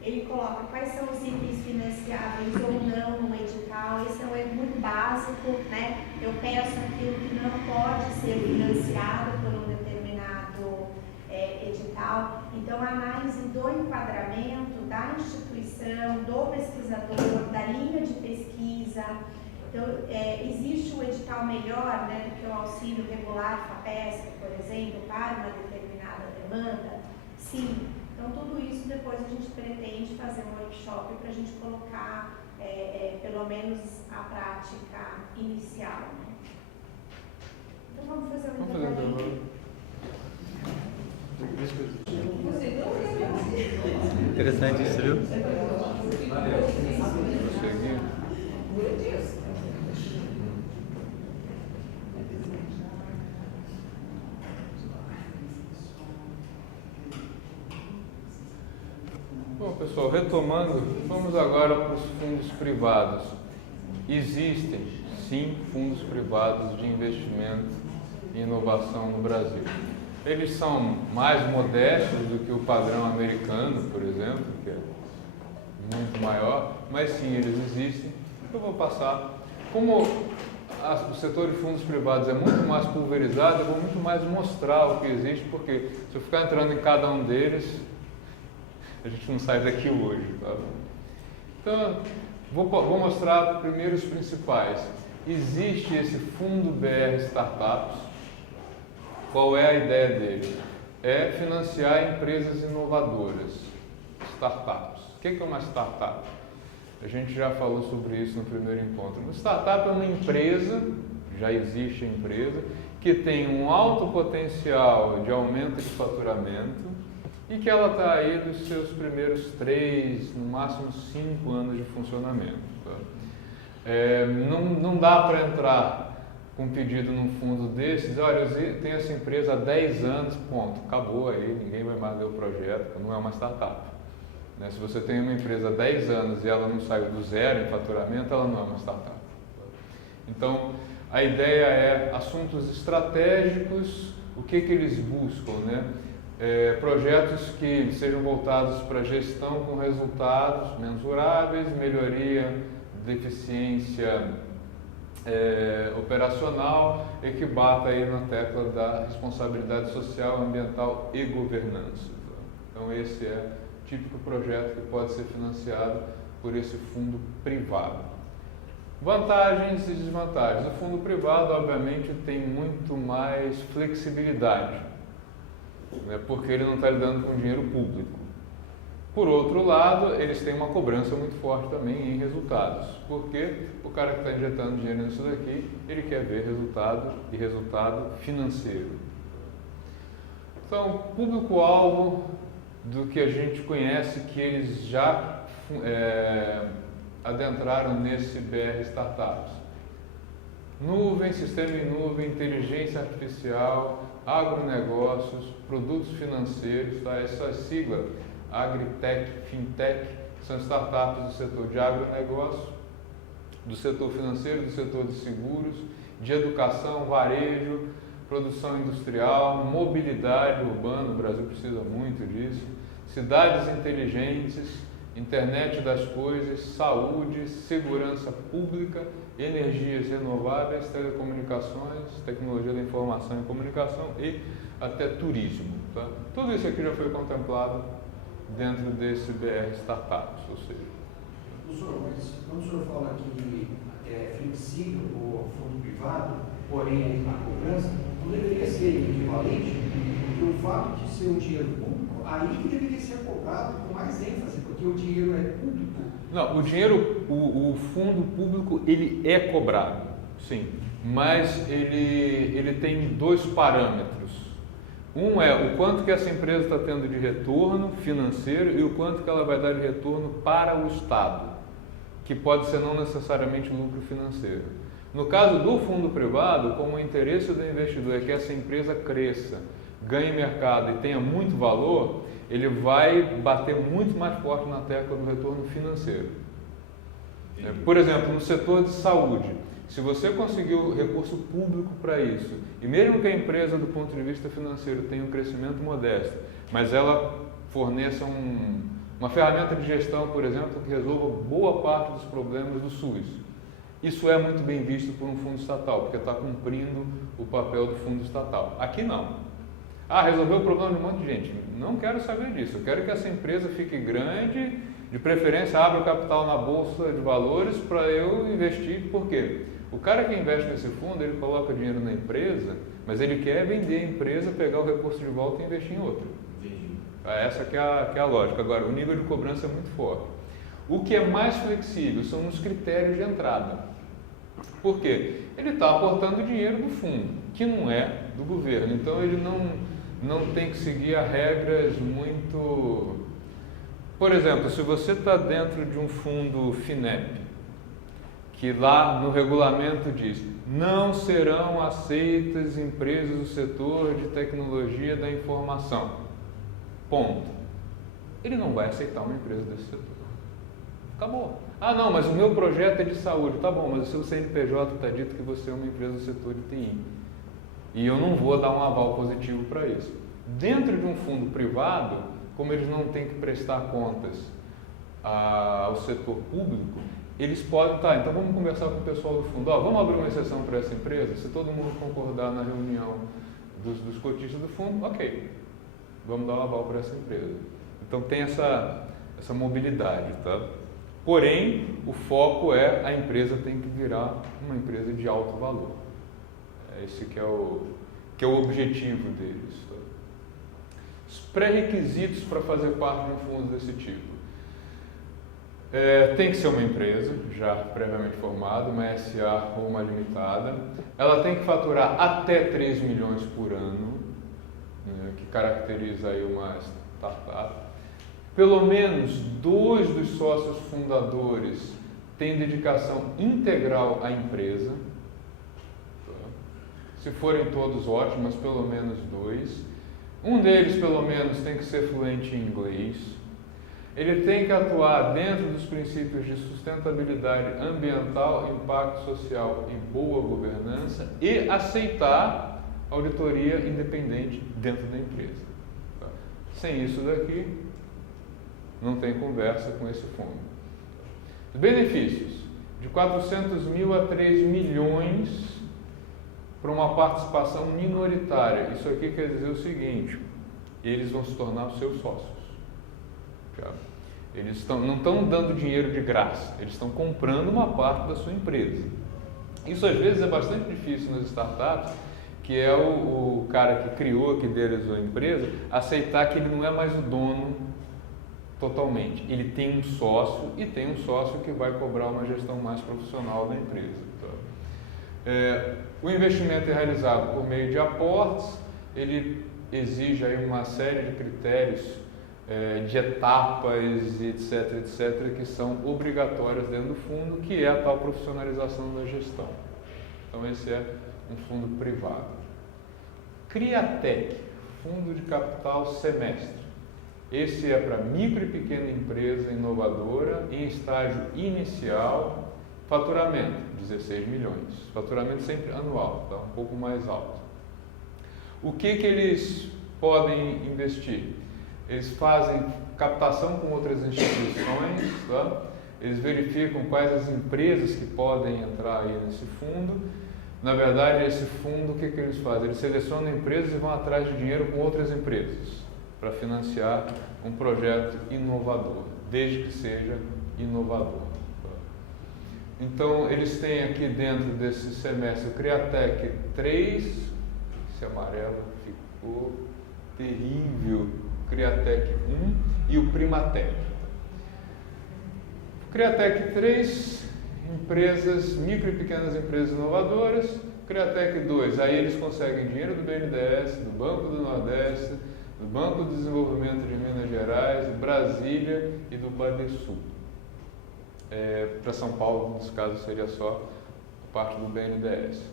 Ele coloca quais são os itens financiáveis ou não no edital. Esse é um erro muito básico, né? Eu peço aquilo que não pode ser financiado por Então, a análise do enquadramento da instituição, do pesquisador, da linha de pesquisa. Então, existe um edital melhor, né, do que o auxílio regular FAPESP, por exemplo, para uma determinada demanda? Sim. Então, tudo isso depois a gente pretende fazer um workshop para a gente colocar, pelo menos, a prática inicial. Né? Então, vamos fazer um intervalo. Interessante isso, viu? Bom, pessoal, retomando, vamos agora para os fundos privados. Existem, sim, fundos privados de investimento em inovação no Brasil. Eles são mais modestos do que o padrão americano, por exemplo, que é muito maior, mas sim, eles existem. Eu vou passar. Como o setor de fundos privados é muito mais pulverizado, eu vou muito mais mostrar o que existe, porque se eu ficar entrando em cada um deles, a gente não sai daqui hoje. Tá? Então, vou mostrar primeiro os principais. Existe esse Fundo BR Startups. Qual é a ideia dele? É financiar empresas inovadoras, startups. O que é uma startup? A gente já falou sobre isso no primeiro encontro. Uma startup é uma empresa, já existe a empresa, que tem um alto potencial de aumento de faturamento e que ela está aí dos seus primeiros 3, no máximo 5 anos de funcionamento. Tá? Não dá para entrar com um pedido num fundo desses, olha, eu tenho essa empresa há 10 anos, ponto, acabou aí, ninguém vai mais ver o projeto, não é uma startup. Né? Se você tem uma empresa há 10 anos e ela não saiu do zero em faturamento, ela não é uma startup. Então, a ideia é assuntos estratégicos, o que eles buscam, né? Projetos que sejam voltados para gestão com resultados mensuráveis, melhoria de eficiência operacional e que bata aí na tecla da responsabilidade social, ambiental e governança. Então esse é o típico projeto que pode ser financiado por esse fundo privado. Vantagens e desvantagens. O fundo privado, obviamente, tem muito mais flexibilidade, né, porque ele não está lidando com dinheiro público. Por outro lado, eles têm uma cobrança muito forte também em resultados, porque o cara que está injetando dinheiro nisso daqui, ele quer ver resultado e resultado financeiro. Então, público-alvo do que a gente conhece, que eles já adentraram nesse BR Startups. Nuvem, sistema em nuvem, inteligência artificial, agronegócios, produtos financeiros, tá? Essa sigla Agritech, Fintech, são startups do setor de agronegócio, do setor financeiro, do setor de seguros, de educação, varejo, produção industrial, mobilidade urbana, o Brasil precisa muito disso, cidades inteligentes, internet das coisas, saúde, segurança pública, energias renováveis, telecomunicações, tecnologia da informação e comunicação e até turismo. Tá? Tudo isso aqui já foi contemplado dentro desse BR Startups, ou seja... Professor, mas quando o senhor fala que é flexível o fundo privado, porém aí na cobrança, não deveria ser equivalente, porque o fato de ser um dinheiro público, aí que deveria ser cobrado com mais ênfase, porque o dinheiro é público. Não, o dinheiro, o fundo público, ele é cobrado, sim, mas ele tem dois parâmetros. Um é o quanto que essa empresa está tendo de retorno financeiro e o quanto que ela vai dar de retorno para o Estado, que pode ser não necessariamente lucro financeiro. No caso do fundo privado, como o interesse do investidor é que essa empresa cresça, ganhe mercado e tenha muito valor, ele vai bater muito mais forte na tecla do retorno financeiro. Por exemplo, no setor de saúde, se você conseguiu recurso público para isso, e mesmo que a empresa do ponto de vista financeiro tenha um crescimento modesto, mas ela forneça uma ferramenta de gestão, por exemplo, que resolva boa parte dos problemas do SUS, isso é muito bem visto por um fundo estatal, porque está cumprindo o papel do fundo estatal. Aqui não. Ah, resolveu o problema de um monte de gente. Não quero saber disso. Eu quero que essa empresa fique grande, de preferência abra o capital na bolsa de valores para eu investir. Por quê? O cara que investe nesse fundo, ele coloca dinheiro na empresa, mas ele quer vender a empresa, pegar o recurso de volta e investir em outra. Essa que é a lógica. Agora, o nível de cobrança é muito forte. O que é mais flexível são os critérios de entrada. Por quê? Ele está aportando dinheiro do fundo, que não é do governo. Então, ele não tem que seguir a regras muito... Por exemplo, se você está dentro de um fundo FINEP, que lá no regulamento diz: não serão aceitas empresas do setor de tecnologia da informação. Ponto. Ele não vai aceitar uma empresa desse setor. Acabou. Ah, não, mas o meu projeto é de saúde. Tá bom, mas o seu CNPJ está dito que você é uma empresa do setor de TI. E eu não vou dar um aval positivo para isso. Dentro de um fundo privado, como eles não têm que prestar contas ao setor público, eles podem, então vamos conversar com o pessoal do fundo, vamos abrir uma exceção para essa empresa, se todo mundo concordar na reunião dos cotistas do fundo, ok, vamos dar um aval para essa empresa. Então tem essa mobilidade, tá? Porém, o foco é a empresa tem que virar uma empresa de alto valor. Esse que é o objetivo deles. Tá? Os pré-requisitos para fazer parte de um fundo desse tipo. Tem que ser uma empresa já previamente formada, uma SA ou uma limitada. Ela tem que faturar até 3 milhões por ano, né, que caracteriza aí uma startup. Pelo menos 2 dos sócios fundadores têm dedicação integral à empresa. Se forem todos ótimos, mas pelo menos 2. Um deles, pelo menos, tem que ser fluente em inglês. Ele tem que atuar dentro dos princípios de sustentabilidade ambiental, impacto social e boa governança e aceitar auditoria independente dentro da empresa. Tá? Sem isso daqui, não tem conversa com esse fundo. Os benefícios, de 400 mil a 3 milhões para uma participação minoritária. Isso aqui quer dizer o seguinte: eles vão se tornar os seus sócios. Eles não estão dando dinheiro de graça, eles estão comprando uma parte da sua empresa. Isso às vezes é bastante difícil nas startups, que é o cara que criou, que idealizou a empresa, aceitar que ele não é mais o dono totalmente. Ele tem um sócio e tem um sócio que vai cobrar uma gestão mais profissional da empresa. O investimento é realizado por meio de aportes, ele exige aí uma série de critérios de etapas, etc., que são obrigatórias dentro do fundo, que é a tal profissionalização da gestão. Então, esse é um fundo privado. Criatec, fundo de capital semestre. Esse é para micro e pequena empresa inovadora em estágio inicial, faturamento 16 milhões. Faturamento sempre anual, tá? Um pouco mais alto. O que eles podem investir? Eles fazem captação com outras instituições, tá? Eles verificam quais as empresas que podem entrar aí nesse fundo. Na verdade, esse fundo, o que eles fazem? Eles selecionam empresas e vão atrás de dinheiro com outras empresas para financiar um projeto inovador, desde que seja inovador. Tá? Então, eles têm aqui dentro desse semestre o Criatec 3, esse amarelo ficou terrível, Criatec 1 e o Primatec. Criatec 3, empresas, micro e pequenas empresas inovadoras. Criatec 2, aí eles conseguem dinheiro do BNDES, do Banco do Nordeste, do Banco de Desenvolvimento de Minas Gerais, do Brasília e do Badesul. Para São Paulo, nesse caso, seria só parte do BNDES.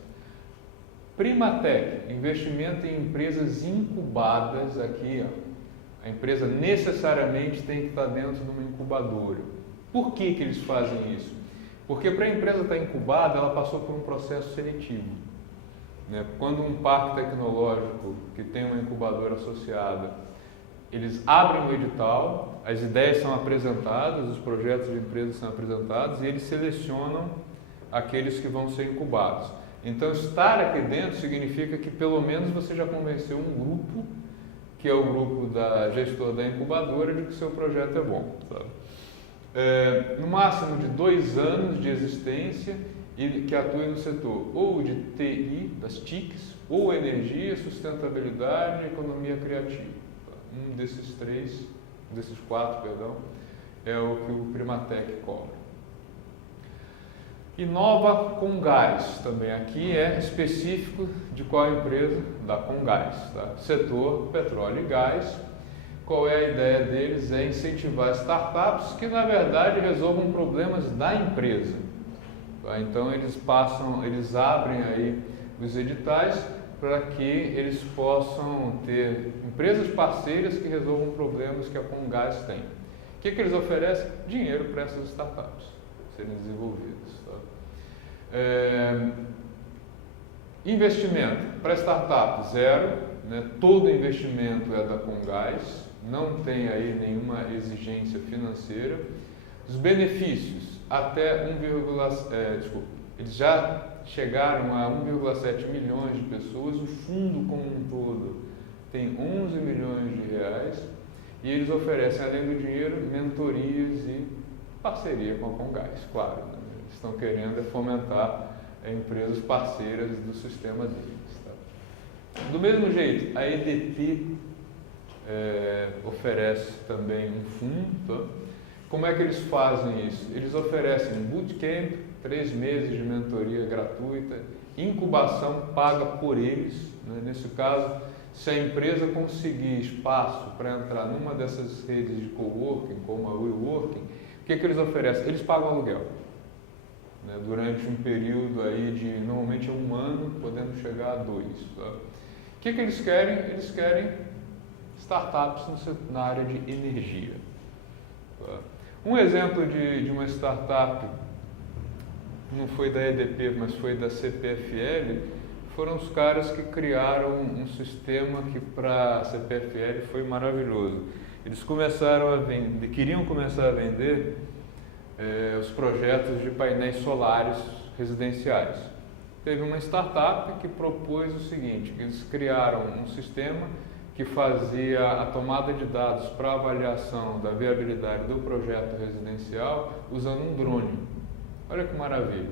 Primatec, investimento em empresas incubadas aqui, ó. A empresa necessariamente tem que estar dentro de uma incubadora. Por que eles fazem isso? Porque para a empresa estar incubada, ela passou por um processo seletivo. Né? Quando um parque tecnológico que tem uma incubadora associada, eles abrem o edital, as ideias são apresentadas, os projetos de empresas são apresentados e eles selecionam aqueles que vão ser incubados. Então, estar aqui dentro significa que pelo menos você já convenceu um grupo que é o grupo da gestor da incubadora, de que seu projeto é bom. Sabe? No máximo de 2 anos de existência e que atue no setor ou de TI, das TICs, ou energia, sustentabilidade e economia criativa. Um desses 4, é o que o Primatec cobra. Inova Comgás, também aqui é específico de qual empresa? Da Comgás, tá? Setor petróleo e gás. Qual é a ideia deles? É incentivar startups que na verdade resolvam problemas da empresa. Tá? Então eles abrem aí os editais para que eles possam ter empresas parceiras que resolvam problemas que a Comgás tem. O que eles oferecem? Dinheiro para essas startups serem desenvolvidas. Tá? Investimento para startup, 0. Né? Todo investimento é da Comgás, não tem aí nenhuma exigência financeira. Os benefícios, até eles já chegaram a 1,7 milhões de pessoas, o fundo como um todo tem 11 milhões de reais e eles oferecem, além do dinheiro, mentorias e parceria com a Comgás, claro. Né? Eles estão querendo fomentar empresas parceiras do sistema deles. Tá? Do mesmo jeito, a EDP oferece também um fundo. Tá? Como é que eles fazem isso? Eles oferecem um bootcamp, 3 meses de mentoria gratuita, incubação paga por eles. Né? Nesse caso, se a empresa conseguir espaço para entrar numa dessas redes de coworking, como a WeWorking, o que eles oferecem? Eles pagam aluguel. Né? Durante um período aí de, normalmente, 1 ano, podendo chegar a 2. Tá? O que eles querem? Eles querem startups na área de energia. Tá? Um exemplo de uma startup, não foi da EDP, mas foi da CPFL, foram os caras que criaram um sistema que para a CPFL foi maravilhoso. Eles começaram a vender, queriam começar a vender os projetos de painéis solares residenciais. Teve uma startup que propôs o seguinte, que eles criaram um sistema que fazia a tomada de dados para avaliação da viabilidade do projeto residencial usando um drone. Olha que maravilha.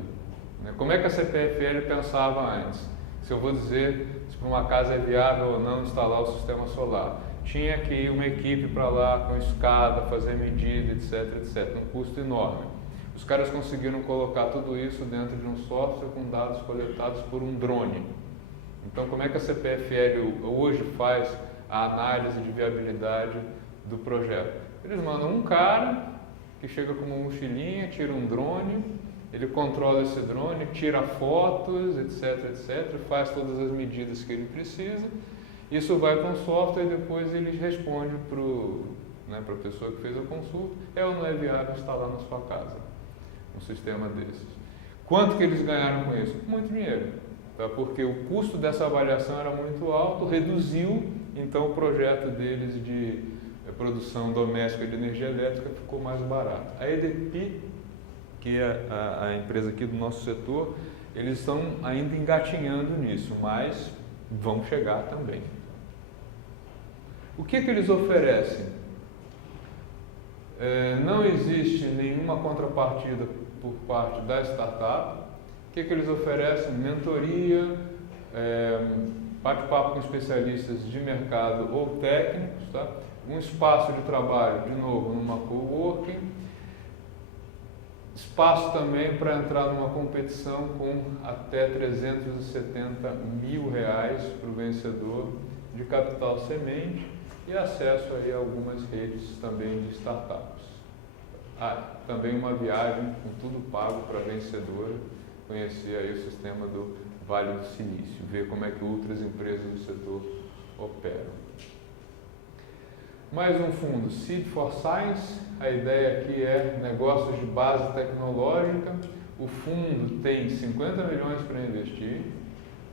Como é que a CPFL pensava antes? Se eu vou dizer se para uma casa é viável ou não instalar o sistema solar. Tinha que ir uma equipe para lá com escada, fazer medida, etc, um custo enorme. Os caras conseguiram colocar tudo isso dentro de um software com dados coletados por um drone. Então, como é que a CPFL hoje faz a análise de viabilidade do projeto? Eles mandam um cara que chega com uma mochilinha, tira um drone, ele controla esse drone, tira fotos, etc, faz todas as medidas que ele precisa. Isso vai para um software e depois ele responde para a pessoa que fez a consulta, é ou não é viável instalar na sua casa um sistema desses. Quanto que eles ganharam com isso? Muito dinheiro, tá? Porque o custo dessa avaliação era muito alto, reduziu, então o projeto deles de produção doméstica de energia elétrica ficou mais barato. A EDP, que é a empresa aqui do nosso setor, eles estão ainda engatinhando nisso, mas vão chegar também. O que eles oferecem? Não existe nenhuma contrapartida por parte da startup. O que eles oferecem? Mentoria, bate-papo com especialistas de mercado ou técnicos, tá? Um espaço de trabalho, de novo, numa coworking, espaço também para entrar numa competição com até 370 mil reais para o vencedor de capital semente e acesso aí a algumas redes também de startups. Também uma viagem com tudo pago para a vencedora, conhecer aí o sistema do Vale do Silício, ver como é que outras empresas do setor operam. Mais um fundo, Seed for Science, a ideia aqui é negócios de base tecnológica. O fundo tem 50 milhões para investir,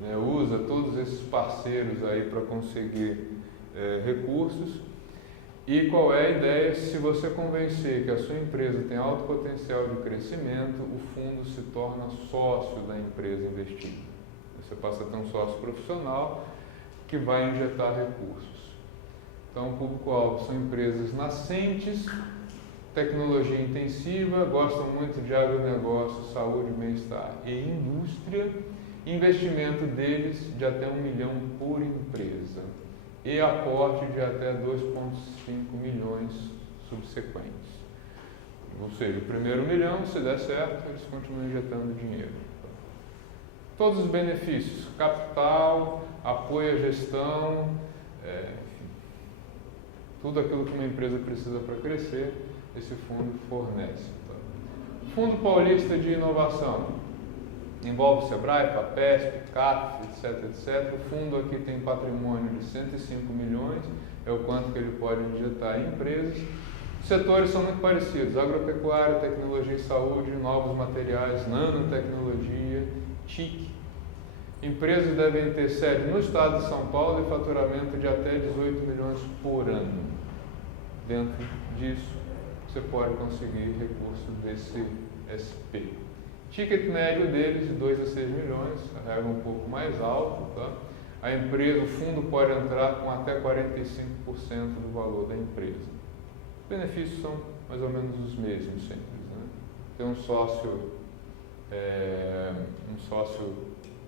né, usa todos esses parceiros aí para conseguir recursos. E qual é a ideia? Se você convencer que a sua empresa tem alto potencial de crescimento, o fundo se torna sócio da empresa investida. Você passa a ter um sócio profissional que vai injetar recursos. Então, o público-alvo são empresas nascentes, tecnologia intensiva, gostam muito de agronegócio, saúde, bem-estar e indústria. Investimento deles de até 1 milhão por empresa e aporte de até 2,5 milhões subsequentes. Ou seja, o primeiro milhão, se der certo, eles continuam injetando dinheiro. Todos os benefícios, capital, apoio à gestão, enfim, tudo aquilo que uma empresa precisa para crescer, esse fundo fornece. Fundo Paulista de Inovação, envolve Sebrae, FAPESP, CAPES, etc. O fundo aqui tem patrimônio de 105 milhões, é o quanto que ele pode injetar em empresas. Os setores são muito parecidos, agropecuária, tecnologia e saúde, novos materiais, nanotecnologia, TIC. Empresas devem ter sede no estado de São Paulo e faturamento de até 18 milhões por ano. Dentro disso, você pode conseguir recursos desse SP. Ticket médio deles de 2 a 6 milhões, a regra um pouco mais alto, tá? A empresa, o fundo pode entrar com até 45% do valor da empresa. Os benefícios são mais ou menos os mesmos sempre, né? Tem um sócio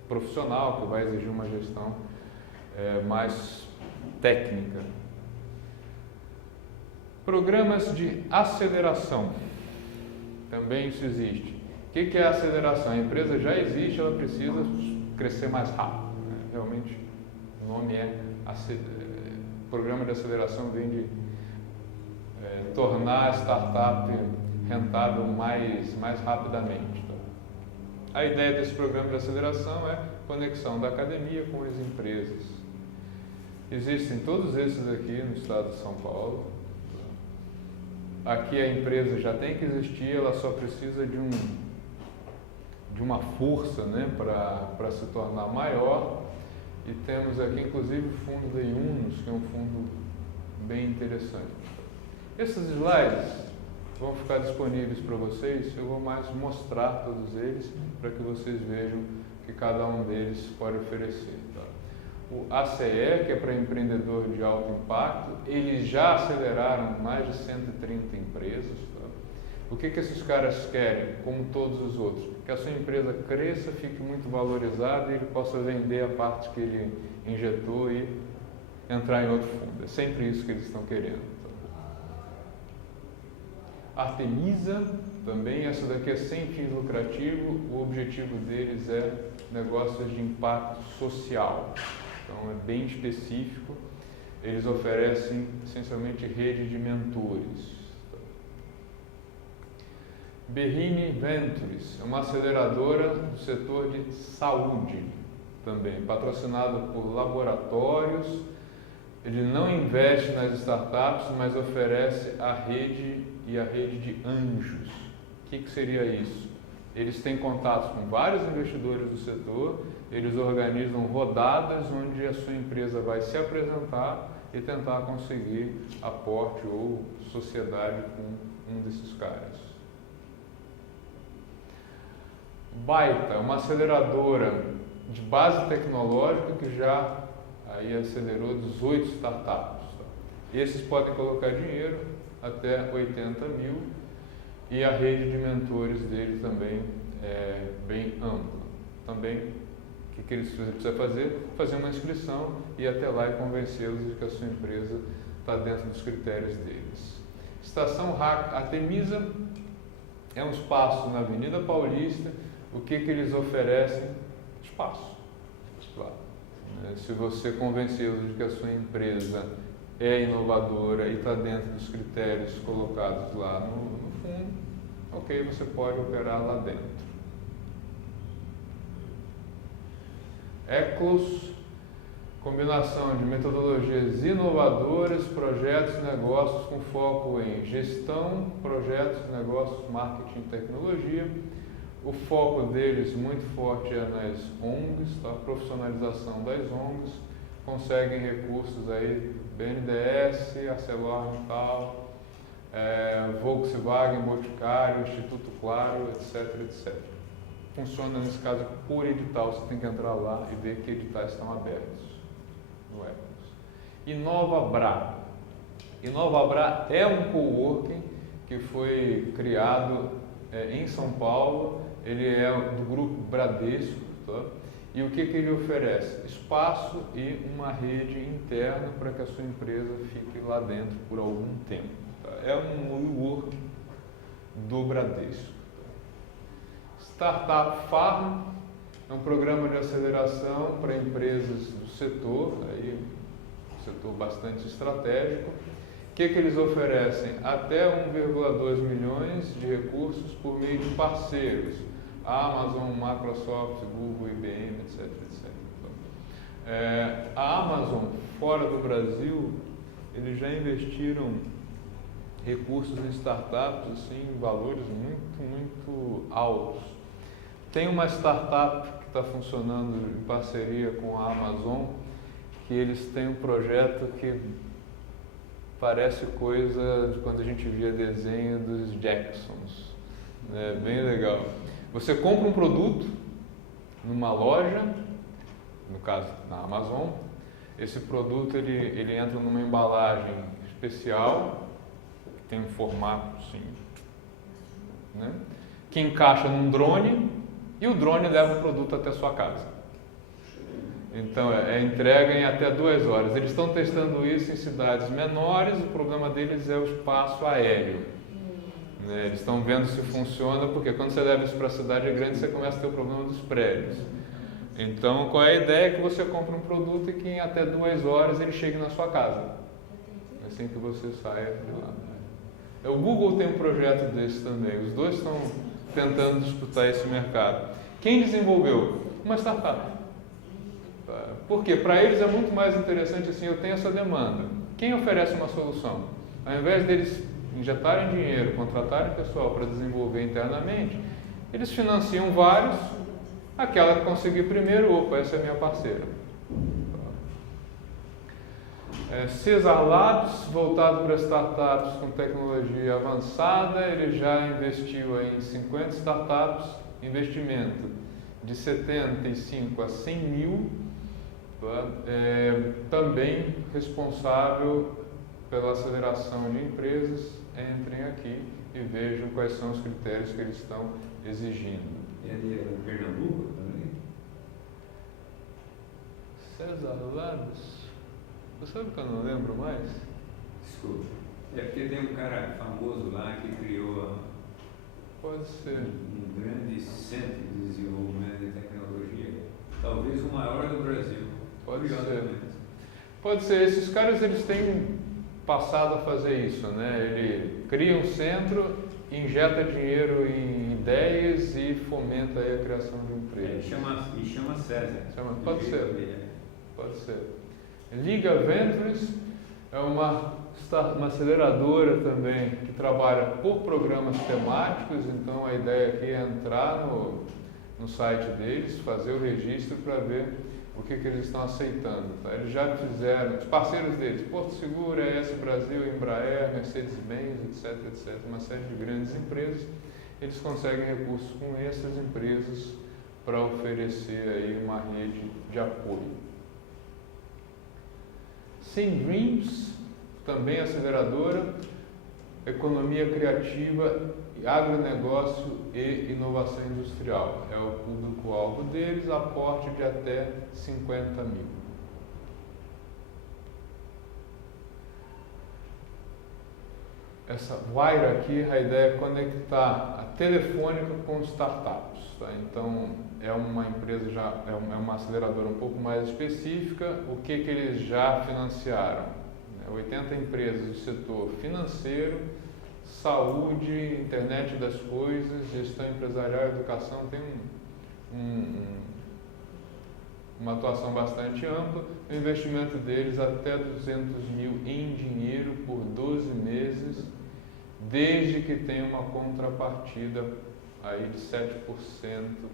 profissional que vai exigir uma gestão mais técnica. Programas de aceleração, também isso existe. O que é a aceleração? A empresa já existe, ela precisa crescer mais rápido, né? Realmente, o nome é programa de aceleração, vem de tornar a startup rentável mais rapidamente. Tá? A ideia desse programa de aceleração é conexão da academia com as empresas. Existem todos esses aqui no estado de São Paulo. Aqui a empresa já tem que existir, ela só precisa de uma força, né, para se tornar maior. E temos aqui inclusive o fundo da Iunos, que é um fundo bem interessante. Esses slides vão ficar disponíveis para vocês, eu vou mais mostrar todos eles para que vocês vejam o que cada um deles pode oferecer. Tá? O ACE, que é para empreendedor de alto impacto, eles já aceleraram mais de 130 empresas. Tá? O que esses caras querem, como todos os outros? Que a sua empresa cresça, fique muito valorizada e ele possa vender a parte que ele injetou e entrar em outro fundo. É sempre isso que eles estão querendo. Artemisa, também, essa daqui é sem fins lucrativos, o objetivo deles é negócios de impacto social, então é bem específico, eles oferecem essencialmente rede de mentores. Berrini Ventures, é uma aceleradora do setor de saúde, também, patrocinado por laboratórios. Ele não investe nas startups, mas oferece a rede e a rede de anjos. O que seria isso? Eles têm contatos com vários investidores do setor, eles organizam rodadas onde a sua empresa vai se apresentar e tentar conseguir aporte ou sociedade com um desses caras. Baita, uma aceleradora de base tecnológica que já aí acelerou 18 startups. Tá? Esses podem colocar dinheiro até 80 mil e a rede de mentores dele também é bem ampla. Também, o que eles precisam fazer? Fazer uma inscrição e ir até lá e convencê-los de que a sua empresa está dentro dos critérios deles. Estação Artemisa é um espaço na Avenida Paulista. O que eles oferecem? Espaço. Claro. Se você convencê-los de que a sua empresa é inovadora e está dentro dos critérios colocados lá no fundo, ok, você pode operar lá dentro. Eclos, combinação de metodologias inovadoras, projetos e negócios com foco em gestão, projetos, negócios, marketing e tecnologia. O foco deles muito forte é nas ONGs, tá? Profissionalização das ONGs, conseguem recursos aí, BNDES, ArcelorMittal, Volkswagen, Boticário, Instituto Claro, etc. Funciona nesse caso por edital, você tem que entrar lá e ver que editais estão abertos no Ecos. Inova Bra, Inovabra é um coworking que foi criado em São Paulo, ele é do grupo Bradesco, tá? E o que ele oferece? Espaço e uma rede interna para que a sua empresa fique lá dentro por algum tempo. Tá? É um WeWork do Bradesco. Startup Farm é um programa de aceleração para empresas do setor, aí, um setor bastante estratégico. O que eles oferecem? Até 1,2 milhões de recursos por meio de parceiros. Amazon, Microsoft, Google, IBM, etc. etc. A Amazon, fora do Brasil, eles já investiram recursos em startups assim, em valores muito altos. Tem uma startup que está funcionando em parceria com a Amazon, que eles têm um projeto que parece coisa de quando a gente via desenho dos Jacksons. É bem legal. Você compra um produto numa loja, no caso na Amazon, esse produto ele entra numa embalagem especial, que tem um formato assim, né? Que encaixa num drone e o drone leva o produto até a sua casa. Então é entrega em até 2 horas. Eles estão testando isso em cidades menores, o problema deles é o espaço aéreo. Eles estão vendo se funciona, porque quando você leva isso para a cidade grande, você começa a ter o problema dos prédios. Então, qual é a ideia? Que você compra um produto e que em até 2 horas ele chegue na sua casa. Assim que você saia de lá. O Google tem um projeto desse também. Os dois estão tentando disputar esse mercado. Quem desenvolveu? Uma startup. Por quê? Para eles é muito mais interessante assim, eu tenho essa demanda. Quem oferece uma solução? Ao invés deles injetarem dinheiro, contratarem pessoal para desenvolver internamente, eles financiam vários, aquela que conseguir primeiro, opa, essa é minha parceira. Cesar Labs, voltado para startups com tecnologia avançada, ele já investiu em 50 startups, investimento de 75 a 100 mil, também responsável pela aceleração de empresas. Entrem aqui e vejam quais são os critérios que eles estão exigindo. É de Pernambuco também? Cesar Labs? Você sabe que eu não lembro mais? Desculpa. É porque tem um cara famoso lá que criou Pode ser. um grande centro de desenvolvimento de tecnologia, talvez o maior do Brasil. Pode ser. Pode ser. Esses caras eles têm passado a fazer isso, né? Ele cria um centro, injeta dinheiro em ideias e fomenta aí a criação de empresas. Chama César. Pode ser. Pode ser. Liga Ventures é uma aceleradora também que trabalha por programas temáticos, então a ideia aqui é entrar no site deles, fazer o registro para ver o que eles estão aceitando. Tá? Eles já fizeram, os parceiros deles, Porto Seguro, ES Brasil, Embraer, Mercedes-Benz, etc, etc, uma série de grandes empresas, eles conseguem recursos com essas empresas para oferecer aí uma rede de apoio. Sim Dreams, também aceleradora, economia criativa, agronegócio e inovação industrial. É o público-alvo deles, aporte de até 50 mil. Essa Wire aqui, a ideia é conectar a Telefônica com startups. Tá? Então, é uma empresa, é uma aceleradora um pouco mais específica. O que eles já financiaram? 80 empresas do setor financeiro, saúde, internet das coisas, gestão empresarial, educação, tem uma atuação bastante ampla. O investimento deles até 200 mil em dinheiro por 12 meses, desde que tenha uma contrapartida aí de 7%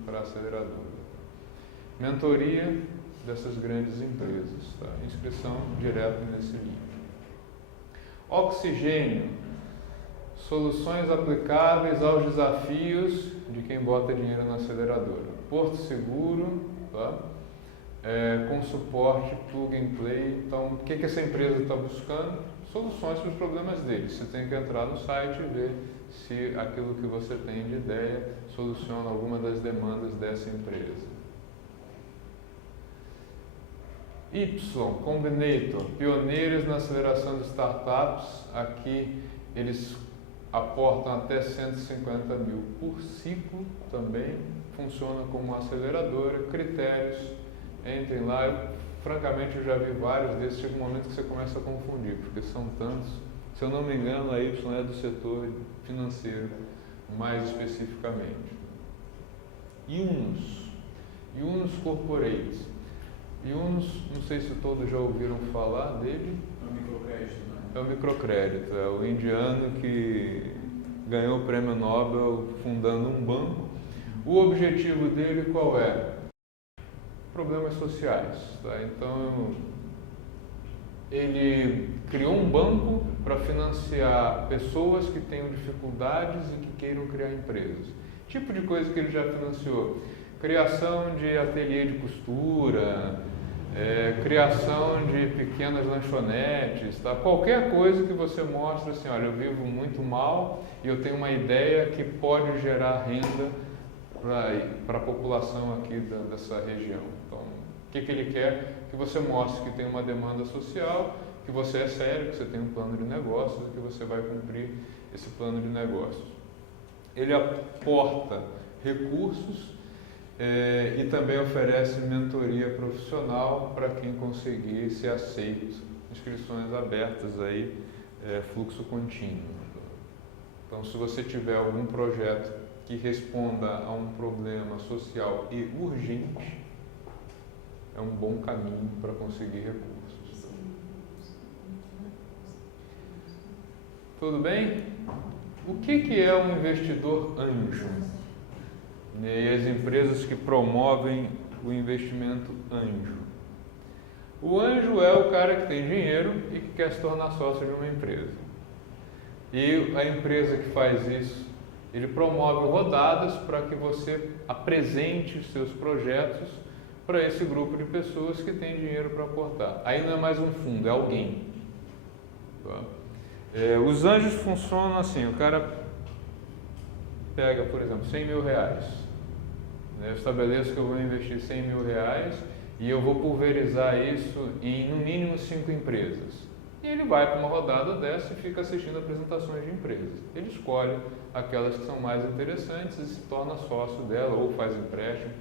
para a aceleradora. Mentoria dessas grandes empresas, tá? Inscrição direta nesse link. Oxigênio, soluções aplicáveis aos desafios de quem bota dinheiro na aceleradora. Porto Seguro, tá? Com suporte plug and play. Então, o que essa empresa está buscando? soluções para os problemas deles. Você tem que entrar no site e ver se aquilo que você tem de ideia soluciona alguma das demandas dessa empresa. Y, Combinator, pioneiros na aceleração de startups. Aqui eles aportam até 150 mil por ciclo também, funciona como uma aceleradora, critérios, entrem lá. Francamente, eu já vi vários desses, chega um momento que você começa a confundir, porque são tantos. Se eu não me engano, a Y é do setor financeiro, mais especificamente. Yunus Corporate. Yunus, não sei se todos já ouviram falar dele. É um microcrédito, né? É o microcrédito, é o indiano que ganhou o prêmio Nobel fundando um banco. O objetivo dele qual é? Problemas sociais. Tá? Então, ele criou um banco para financiar pessoas que tenham dificuldades e que queiram criar empresas. Tipo de coisa que ele já financiou: criação de ateliê de costura, criação de pequenas lanchonetes, tá? Qualquer coisa que você mostre assim, olha, eu vivo muito mal e eu tenho uma ideia que pode gerar renda para a população aqui dessa região. Então, o que ele quer? Que você mostre que tem uma demanda social, que você é sério, que você tem um plano de negócios e que você vai cumprir esse plano de negócios. Ele aporta recursos e também oferece mentoria profissional para quem conseguir ser aceito. Inscrições abertas aí, fluxo contínuo. Então, se você tiver algum projeto que responda a um problema social e urgente, é um bom caminho para conseguir recursos. Tudo bem? O que é um investidor anjo? E as empresas que promovem o investimento anjo. O anjo é o cara que tem dinheiro e que quer se tornar sócio de uma empresa. E a empresa que faz isso, ele promove rodadas para que você apresente os seus projetos para esse grupo de pessoas que tem dinheiro para aportar. Aí não é mais um fundo, é alguém. Tá? Os anjos funcionam assim: o cara pega, por exemplo, 100 mil reais. Eu estabeleço que eu vou investir 100 mil reais e eu vou pulverizar isso em no mínimo 5 empresas. E ele vai para uma rodada dessa e fica assistindo apresentações de empresas. Ele escolhe aquelas que são mais interessantes e se torna sócio dela ou faz empréstimo.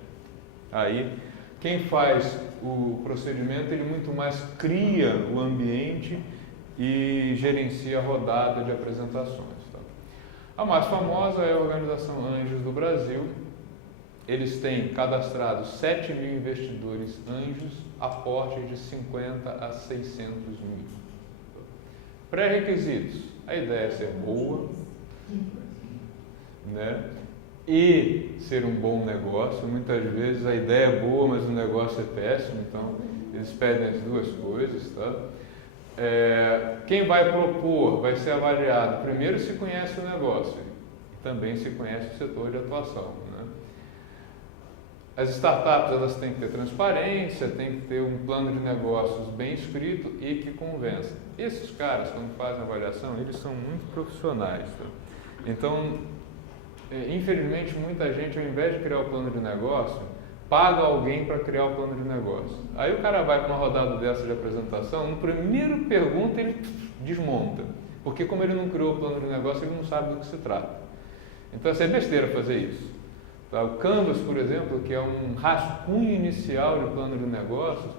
Aí, quem faz o procedimento, ele muito mais cria o ambiente e gerencia a rodada de apresentações. Tá? A mais famosa é a Organização Anjos do Brasil. Eles têm cadastrados 7 mil investidores anjos, aportes de 50 a 600 mil. Pré-requisitos: a ideia é ser boa, né? E ser um bom negócio. Muitas vezes a ideia é boa, mas o negócio é péssimo, então eles pedem as duas coisas. Tá? Quem vai propor vai ser avaliado primeiro se conhece o negócio e também se conhece o setor de atuação. Né? As startups, elas têm que ter transparência, têm que ter um plano de negócios bem escrito e que convença. Esses caras, quando fazem avaliação, eles são muito profissionais. Tá? Então, infelizmente, muita gente, ao invés de criar o plano de negócio, paga alguém para criar o plano de negócio. Aí o cara vai para uma rodada dessa de apresentação, no primeiro pergunta ele desmonta, porque como ele não criou o plano de negócio, ele não sabe do que se trata. Então, é besteira fazer isso. Tá? O Canvas, por exemplo, que é um rascunho inicial de plano de negócios,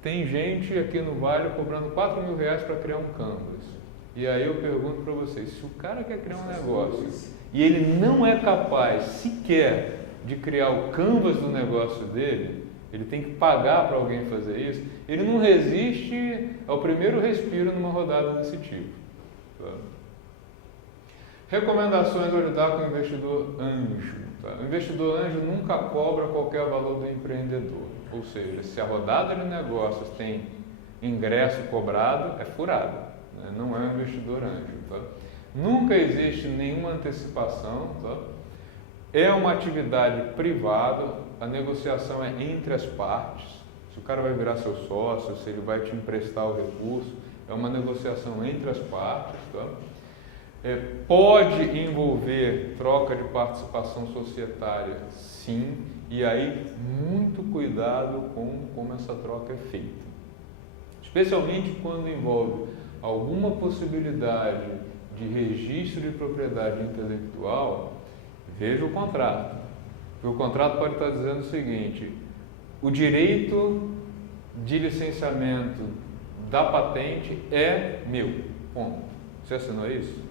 tem gente aqui no Vale cobrando 4 mil reais para criar um Canvas. E aí eu pergunto para vocês, se o cara quer criar um negócio e ele não é capaz sequer de criar o canvas do negócio dele, ele tem que pagar para alguém fazer isso, ele não resiste ao primeiro respiro numa rodada desse tipo. Tá? Recomendações ao lidar com o investidor anjo. Tá? O investidor anjo nunca cobra qualquer valor do empreendedor. Ou seja, se a rodada de negócios tem ingresso cobrado, é furado. Né? Não é um investidor anjo. Tá? Nunca existe nenhuma antecipação. Tá? É uma atividade privada, a negociação é entre as partes. Se o cara vai virar seu sócio, se ele vai te emprestar o recurso, é uma negociação entre as partes, tá? Pode envolver troca de participação societária, sim, e aí muito cuidado com como essa troca é feita. Especialmente quando envolve alguma possibilidade de registro de propriedade intelectual, veja o contrato. Porque o contrato pode estar dizendo o seguinte: o direito de licenciamento da patente é meu. Ponto. Você assinou isso?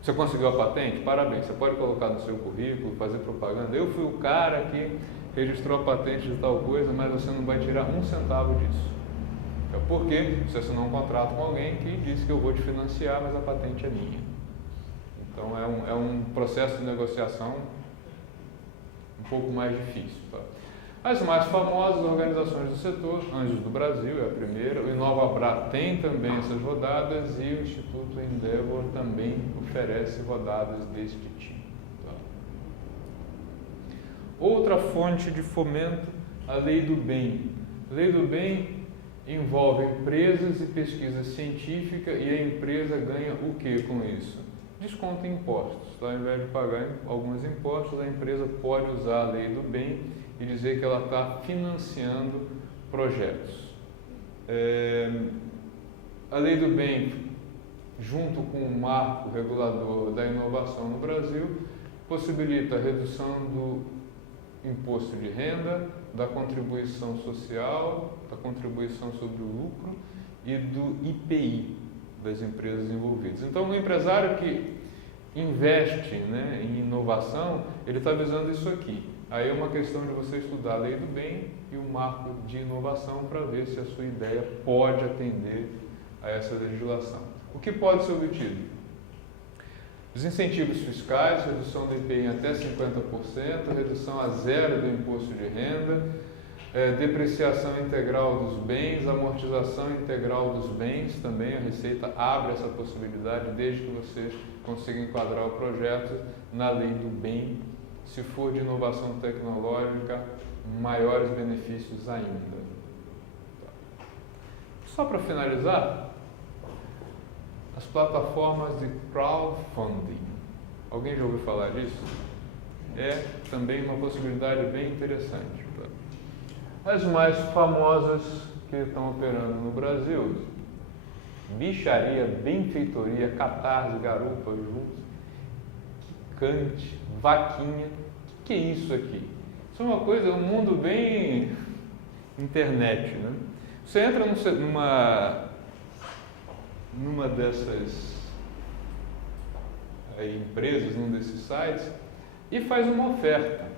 Você conseguiu a patente? Parabéns. Você pode colocar no seu currículo, fazer propaganda. Eu fui o cara que registrou a patente de tal coisa, mas você não vai tirar um centavo disso. É porque você assinou um contrato com alguém que disse que eu vou te financiar, mas a patente é minha. Então é um processo de negociação um pouco mais difícil. Tá? As mais famosas organizações do setor, Anjos do Brasil é a primeira, o InovaBrá tem também essas rodadas e o Instituto Endeavor também oferece rodadas deste tipo. Tá? Outra fonte de fomento, a Lei do Bem. A Lei do Bem envolve empresas e pesquisa científica e a empresa ganha o que com isso? Desconta impostos. Então, ao invés de pagar alguns impostos, a empresa pode usar a Lei do Bem e dizer que ela está financiando projetos. A Lei do Bem, junto com o marco regulador da inovação no Brasil, possibilita a redução do imposto de renda, da contribuição social, da contribuição sobre o lucro e do IPI das empresas envolvidas. Então, o empresário que investe, né, em inovação, ele está visando isso aqui. Aí é uma questão de você estudar a Lei do Bem e o marco de inovação para ver se a sua ideia pode atender a essa legislação. O que pode ser obtido? Os incentivos fiscais, redução do IPI em até 50%, redução a zero do imposto de renda, depreciação integral dos bens, amortização integral dos bens, também a Receita abre essa possibilidade desde que você consiga enquadrar o projeto na Lei do Bem. Se for de inovação tecnológica, maiores benefícios ainda. Só para finalizar, as plataformas de crowdfunding. Alguém já ouviu falar disso? É também uma possibilidade bem interessante. As mais famosas que estão operando no Brasil: Bicharia, Benfeitoria, Catarse, Garupa, Juntos, Quicante, Vaquinha. O que é isso aqui? Isso é uma coisa, um mundo bem internet, né? Você entra numa dessas empresas, num desses sites, e faz uma oferta.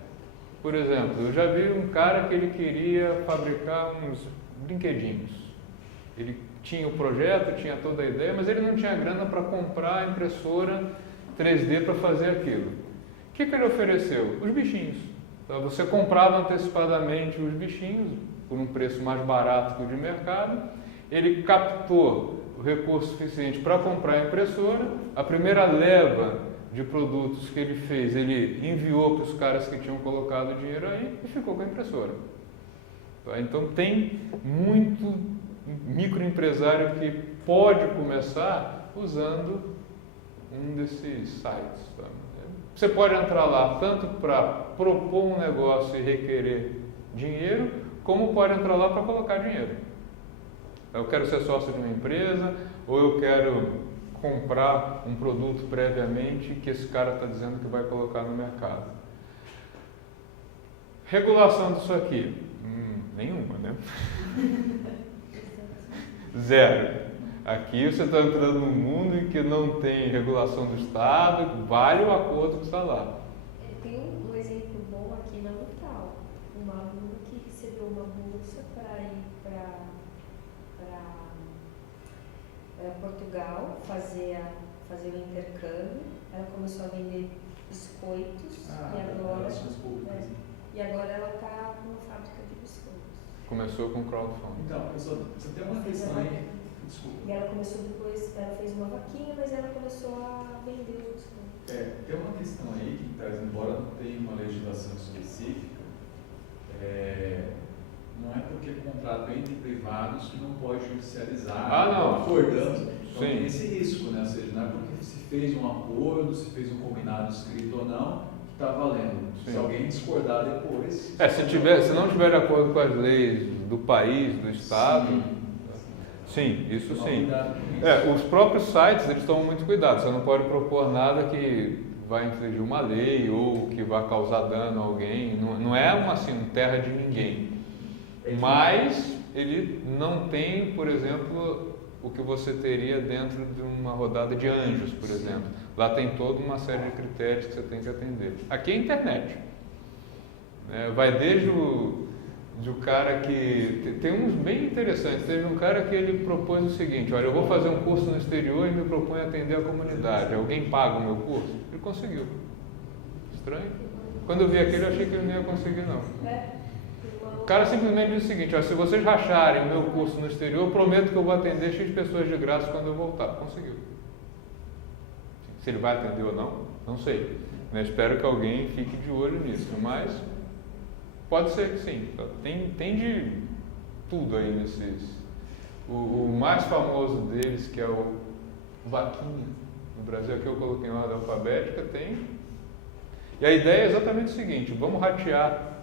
Por exemplo, eu já vi um cara que ele queria fabricar uns brinquedinhos. Ele tinha o projeto, tinha toda a ideia, mas ele não tinha grana para comprar a impressora 3D para fazer aquilo. O que ele ofereceu? Os bichinhos. Então, você comprava antecipadamente os bichinhos por um preço mais barato que o de mercado. Ele captou o recurso suficiente para comprar a impressora. A primeira leva de produtos que ele fez, ele enviou para os caras que tinham colocado o dinheiro aí e ficou com a impressora. Então tem muito microempresário que pode começar usando um desses sites. Tá? Você pode entrar lá tanto para propor um negócio e requerer dinheiro, como pode entrar lá para colocar dinheiro. Eu quero ser sócio de uma empresa, ou eu quero comprar um produto previamente que esse cara está dizendo que vai colocar no mercado. Regulação disso aqui? Nenhuma, né? Zero. Aqui você está entrando num mundo em que não tem regulação do Estado, vale o acordo que está lá. Tem um exemplo bom aqui na Lutal. Uma aluna que recebeu uma bolsa para ir para Portugal fazer o intercâmbio. Ela começou a vender biscoitos e agora ela está com uma fábrica de biscoitos. Começou com crowdfunding. Então, pessoal, você tem uma questão aí. Desculpa. E ela começou depois, ela fez uma vaquinha, mas ela começou a vender os biscoitos. Tem uma questão aí que, embora não tenha uma legislação específica, não é porque é contrato entre privados que não pode judicializar. Ah, não. Acordamos. Então Sim. tem esse risco, né? Ou seja, não é porque se fez um acordo, se fez um combinado escrito ou não, que está valendo. Sim. Se alguém discordar depois. Se não tiver de acordo com as leis do país, do estado, sim, isso Tomar sim. cuidado com isso. Os próprios sites, eles tomam muito cuidado. Você não pode propor nada que vai infringir uma lei ou que vai causar dano a alguém. Não é assim, terra de ninguém. Mas ele não tem, por exemplo, o que você teria dentro de uma rodada de anjos, por exemplo. Lá tem toda uma série de critérios que você tem que atender. Aqui é internet. Vai desde o cara que... Tem uns bem interessantes. Teve um cara que ele propôs o seguinte: olha, eu vou fazer um curso no exterior e me propõe atender a comunidade. Alguém paga o meu curso? Ele conseguiu. Estranho. Quando eu vi aquilo, eu achei que ele não ia conseguir, não. O cara simplesmente disse o seguinte: olha, se vocês racharem o meu curso no exterior, eu prometo que eu vou atender X pessoas de graça quando eu voltar. Conseguiu. Se ele vai atender ou não, não sei. Eu espero que alguém fique de olho nisso, mas pode ser que sim. Tem de tudo aí nesses. O mais famoso deles, que é o Vaquinha, no Brasil, aqui eu coloquei em ordem alfabética, tem. E a ideia é exatamente o seguinte: vamos ratear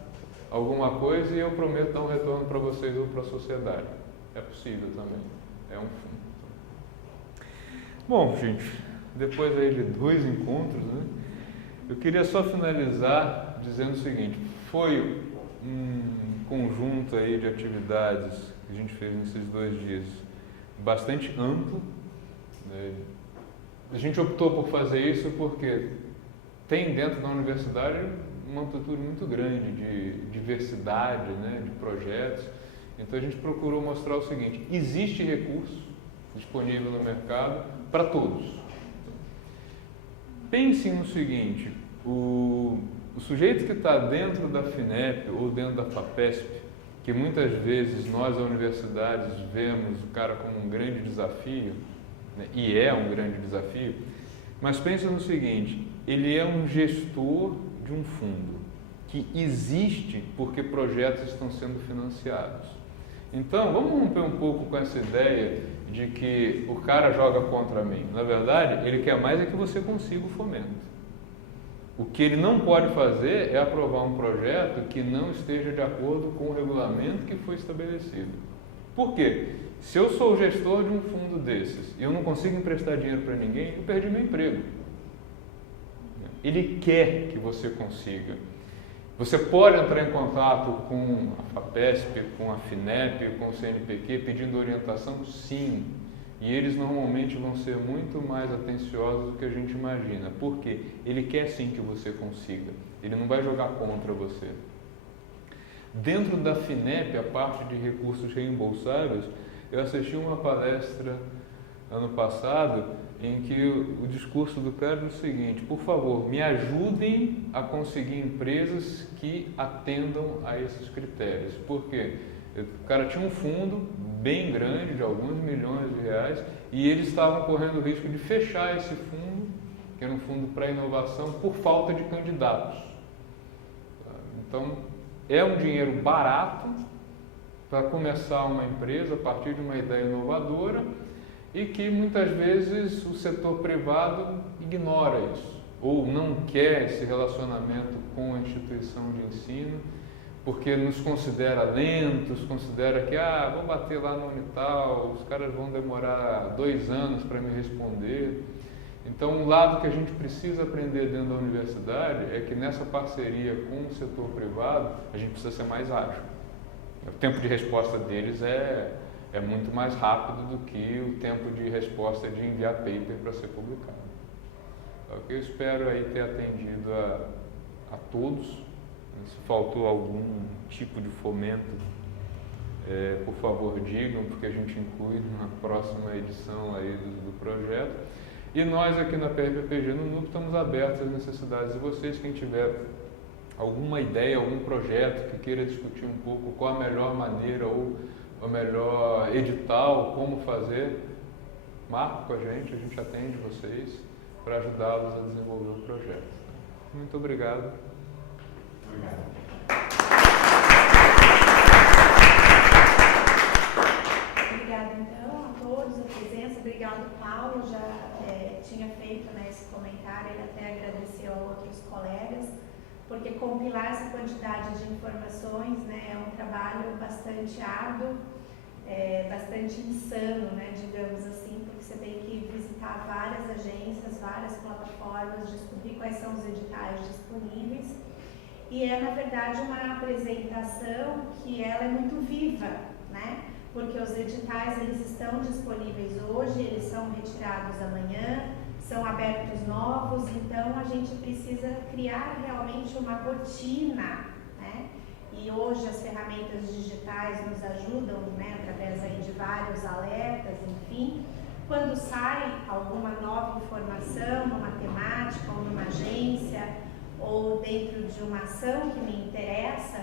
alguma coisa e eu prometo dar um retorno para vocês ou para a sociedade. É possível também. É um fundo. Bom, gente, depois aí de 2 encontros, né, eu queria só finalizar dizendo o seguinte: foi um conjunto aí de atividades que a gente fez nesses 2 dias bastante amplo, né? A gente optou por fazer isso porque tem dentro da universidade uma amplitude muito grande de diversidade, né, de projetos. Então a gente procurou mostrar o seguinte: existe recurso disponível no mercado para todos. Pensem no seguinte: o sujeito que está dentro da FINEP ou dentro da FAPESP, que muitas vezes nós, as universidades, vemos o cara como um grande desafio, né, e é um grande desafio, mas pensem no seguinte: ele é um gestor de um fundo que existe porque projetos estão sendo financiados. Então, vamos romper um pouco com essa ideia de que o cara joga contra mim. Na verdade, ele quer mais é que você consiga o fomento. O que ele não pode fazer é aprovar um projeto que não esteja de acordo com o regulamento que foi estabelecido. Por quê? Se eu sou o gestor de um fundo desses e eu não consigo emprestar dinheiro para ninguém, eu perdi meu emprego. Ele quer que você consiga. Você pode entrar em contato com a FAPESP, com a FINEP, com o CNPq pedindo orientação? Sim. E eles normalmente vão ser muito mais atenciosos do que a gente imagina. Por quê? Ele quer sim que você consiga. Ele não vai jogar contra você. Dentro da FINEP, a parte de recursos reembolsáveis, eu assisti uma palestra ano passado em que o discurso do cara era o seguinte: por favor, me ajudem a conseguir empresas que atendam a esses critérios. Por quê? O cara tinha um fundo bem grande, de alguns milhões de reais, e eles estavam correndo o risco de fechar esse fundo, que era um fundo para inovação, por falta de candidatos. Então, é um dinheiro barato para começar uma empresa a partir de uma ideia inovadora, e que muitas vezes o setor privado ignora isso, ou não quer esse relacionamento com a instituição de ensino, porque nos considera lentos, considera que vou bater lá no Unital, os caras vão demorar 2 anos para me responder. Então, um lado que a gente precisa aprender dentro da universidade é que nessa parceria com o setor privado, a gente precisa ser mais ágil. O tempo de resposta deles é muito mais rápido do que o tempo de resposta de enviar paper para ser publicado. Eu espero aí ter atendido a todos. Se faltou algum tipo de fomento, por favor digam, porque a gente inclui na próxima edição aí do projeto. E nós aqui na PRPPG no NUP estamos abertos às necessidades de vocês. Quem tiver alguma ideia, algum projeto que queira discutir um pouco qual a melhor maneira ou o melhor edital, como fazer, marque com a gente atende vocês para ajudá-los a desenvolver o projeto. Muito obrigado. Obrigado. todos a presença. Obrigado, Paulo, já tinha feito, né, esse comentário, ele até agradeceu a outros colegas, porque compilar essa quantidade de informações, né, é um trabalho bastante árduo, bastante insano, né, digamos assim, porque você tem que visitar várias agências, várias plataformas, descobrir quais são os editais disponíveis. E é, na verdade, uma apresentação que ela é muito viva, né? Porque os editais, eles estão disponíveis hoje, eles são retirados amanhã, são abertos novos, então a gente precisa criar realmente uma rotina, né? E hoje as ferramentas digitais nos ajudam, né, através aí de vários alertas, enfim. Quando sai alguma nova informação numa temática ou numa agência, ou dentro de uma ação que me interessa,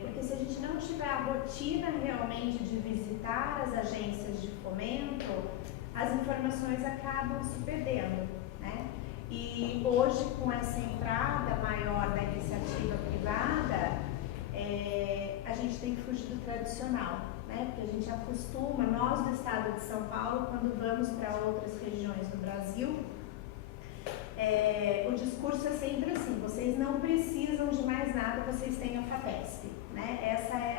porque se a gente não tiver a rotina realmente de visitar as agências de fomento, as informações acabam se perdendo, né? E hoje, com essa entrada maior da iniciativa privada, a gente tem que fugir do tradicional, né? Porque a gente acostuma, nós do estado de São Paulo, quando vamos para outras regiões do Brasil, o discurso é sempre assim: vocês não precisam de mais nada, vocês têm a FAPESP, né? Essa é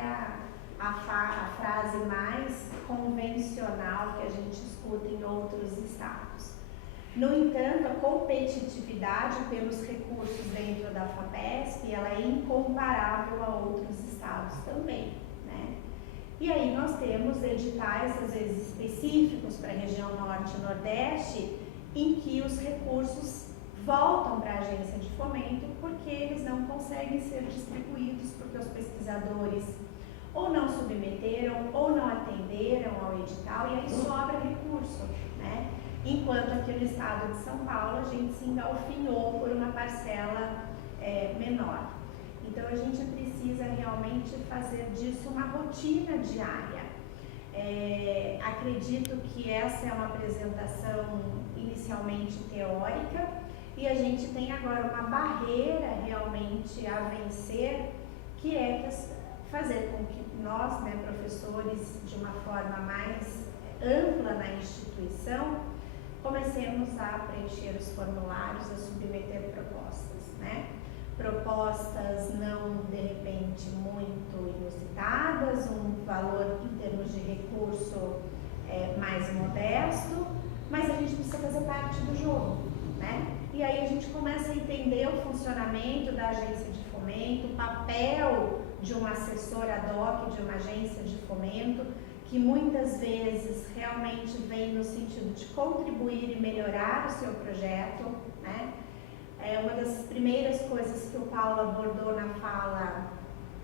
a frase mais convencional que a gente escuta em outros estados. No entanto, a competitividade pelos recursos dentro da FAPESP, ela é incomparável a outros estados também, né? E aí nós temos editais, às vezes, específicos para a região norte e nordeste, em que os recursos voltam para a agência de fomento porque eles não conseguem ser distribuídos, porque os pesquisadores ou não submeteram ou não atenderam ao edital, e aí sobra recurso, né? Enquanto aqui no estado de São Paulo a gente se engalfinhou por uma parcela menor. Então a gente precisa realmente fazer disso uma rotina diária. Acredito que essa é uma apresentação inicialmente teórica, e a gente tem agora uma barreira realmente a vencer, que é fazer com que nós, né, professores, de uma forma mais ampla na instituição, comecemos a preencher os formulários, a submeter propostas, né? Propostas não, de repente, muito inusitadas, um valor em termos de recurso mais modesto, mas a gente precisa fazer parte do jogo, né? E aí a gente começa a entender o funcionamento da agência de fomento, o papel de um assessor ad hoc de uma agência de fomento, que muitas vezes realmente vem no sentido de contribuir e melhorar o seu projeto, né? Uma das primeiras coisas que o Paulo abordou na fala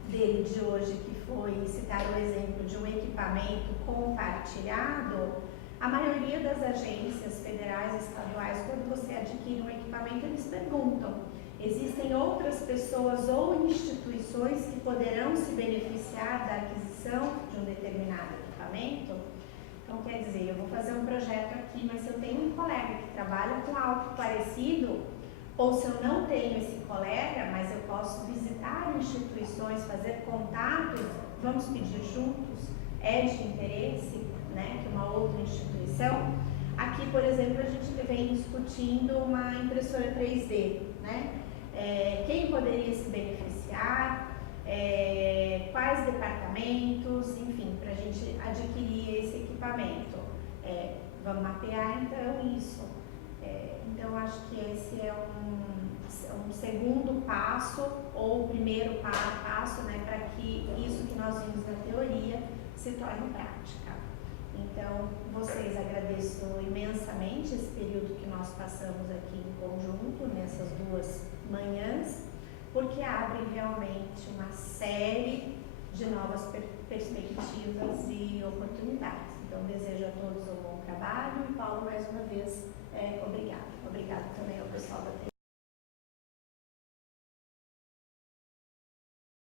dele de hoje, que foi citar o exemplo de um equipamento compartilhado. A maioria das agências federais e estaduais, quando você adquire um equipamento, eles perguntam: existem outras pessoas ou instituições que poderão se beneficiar da aquisição de um determinado equipamento? Então, quer dizer, eu vou fazer um projeto aqui, mas se eu tenho um colega que trabalha com algo parecido, ou se eu não tenho esse colega, mas eu posso visitar instituições, fazer contatos, vamos pedir juntos, é de interesse, né, que uma outra instituição. Aqui, por exemplo, a gente vem discutindo uma impressora 3D, né? Quem poderia se beneficiar, quais departamentos, enfim, para a gente adquirir esse equipamento. Vamos mapear, então, isso. Então, acho que esse é um segundo passo, ou o primeiro passo, né, para que isso que nós vimos na teoria se torne prática. Então, vocês, agradeço imensamente esse período que nós passamos aqui em conjunto, nessas 2 manhãs, porque abre realmente uma série de novas perspectivas e oportunidades. Então, desejo a todos um bom trabalho e, Paulo, mais uma vez, obrigado. Obrigado também ao pessoal da TV.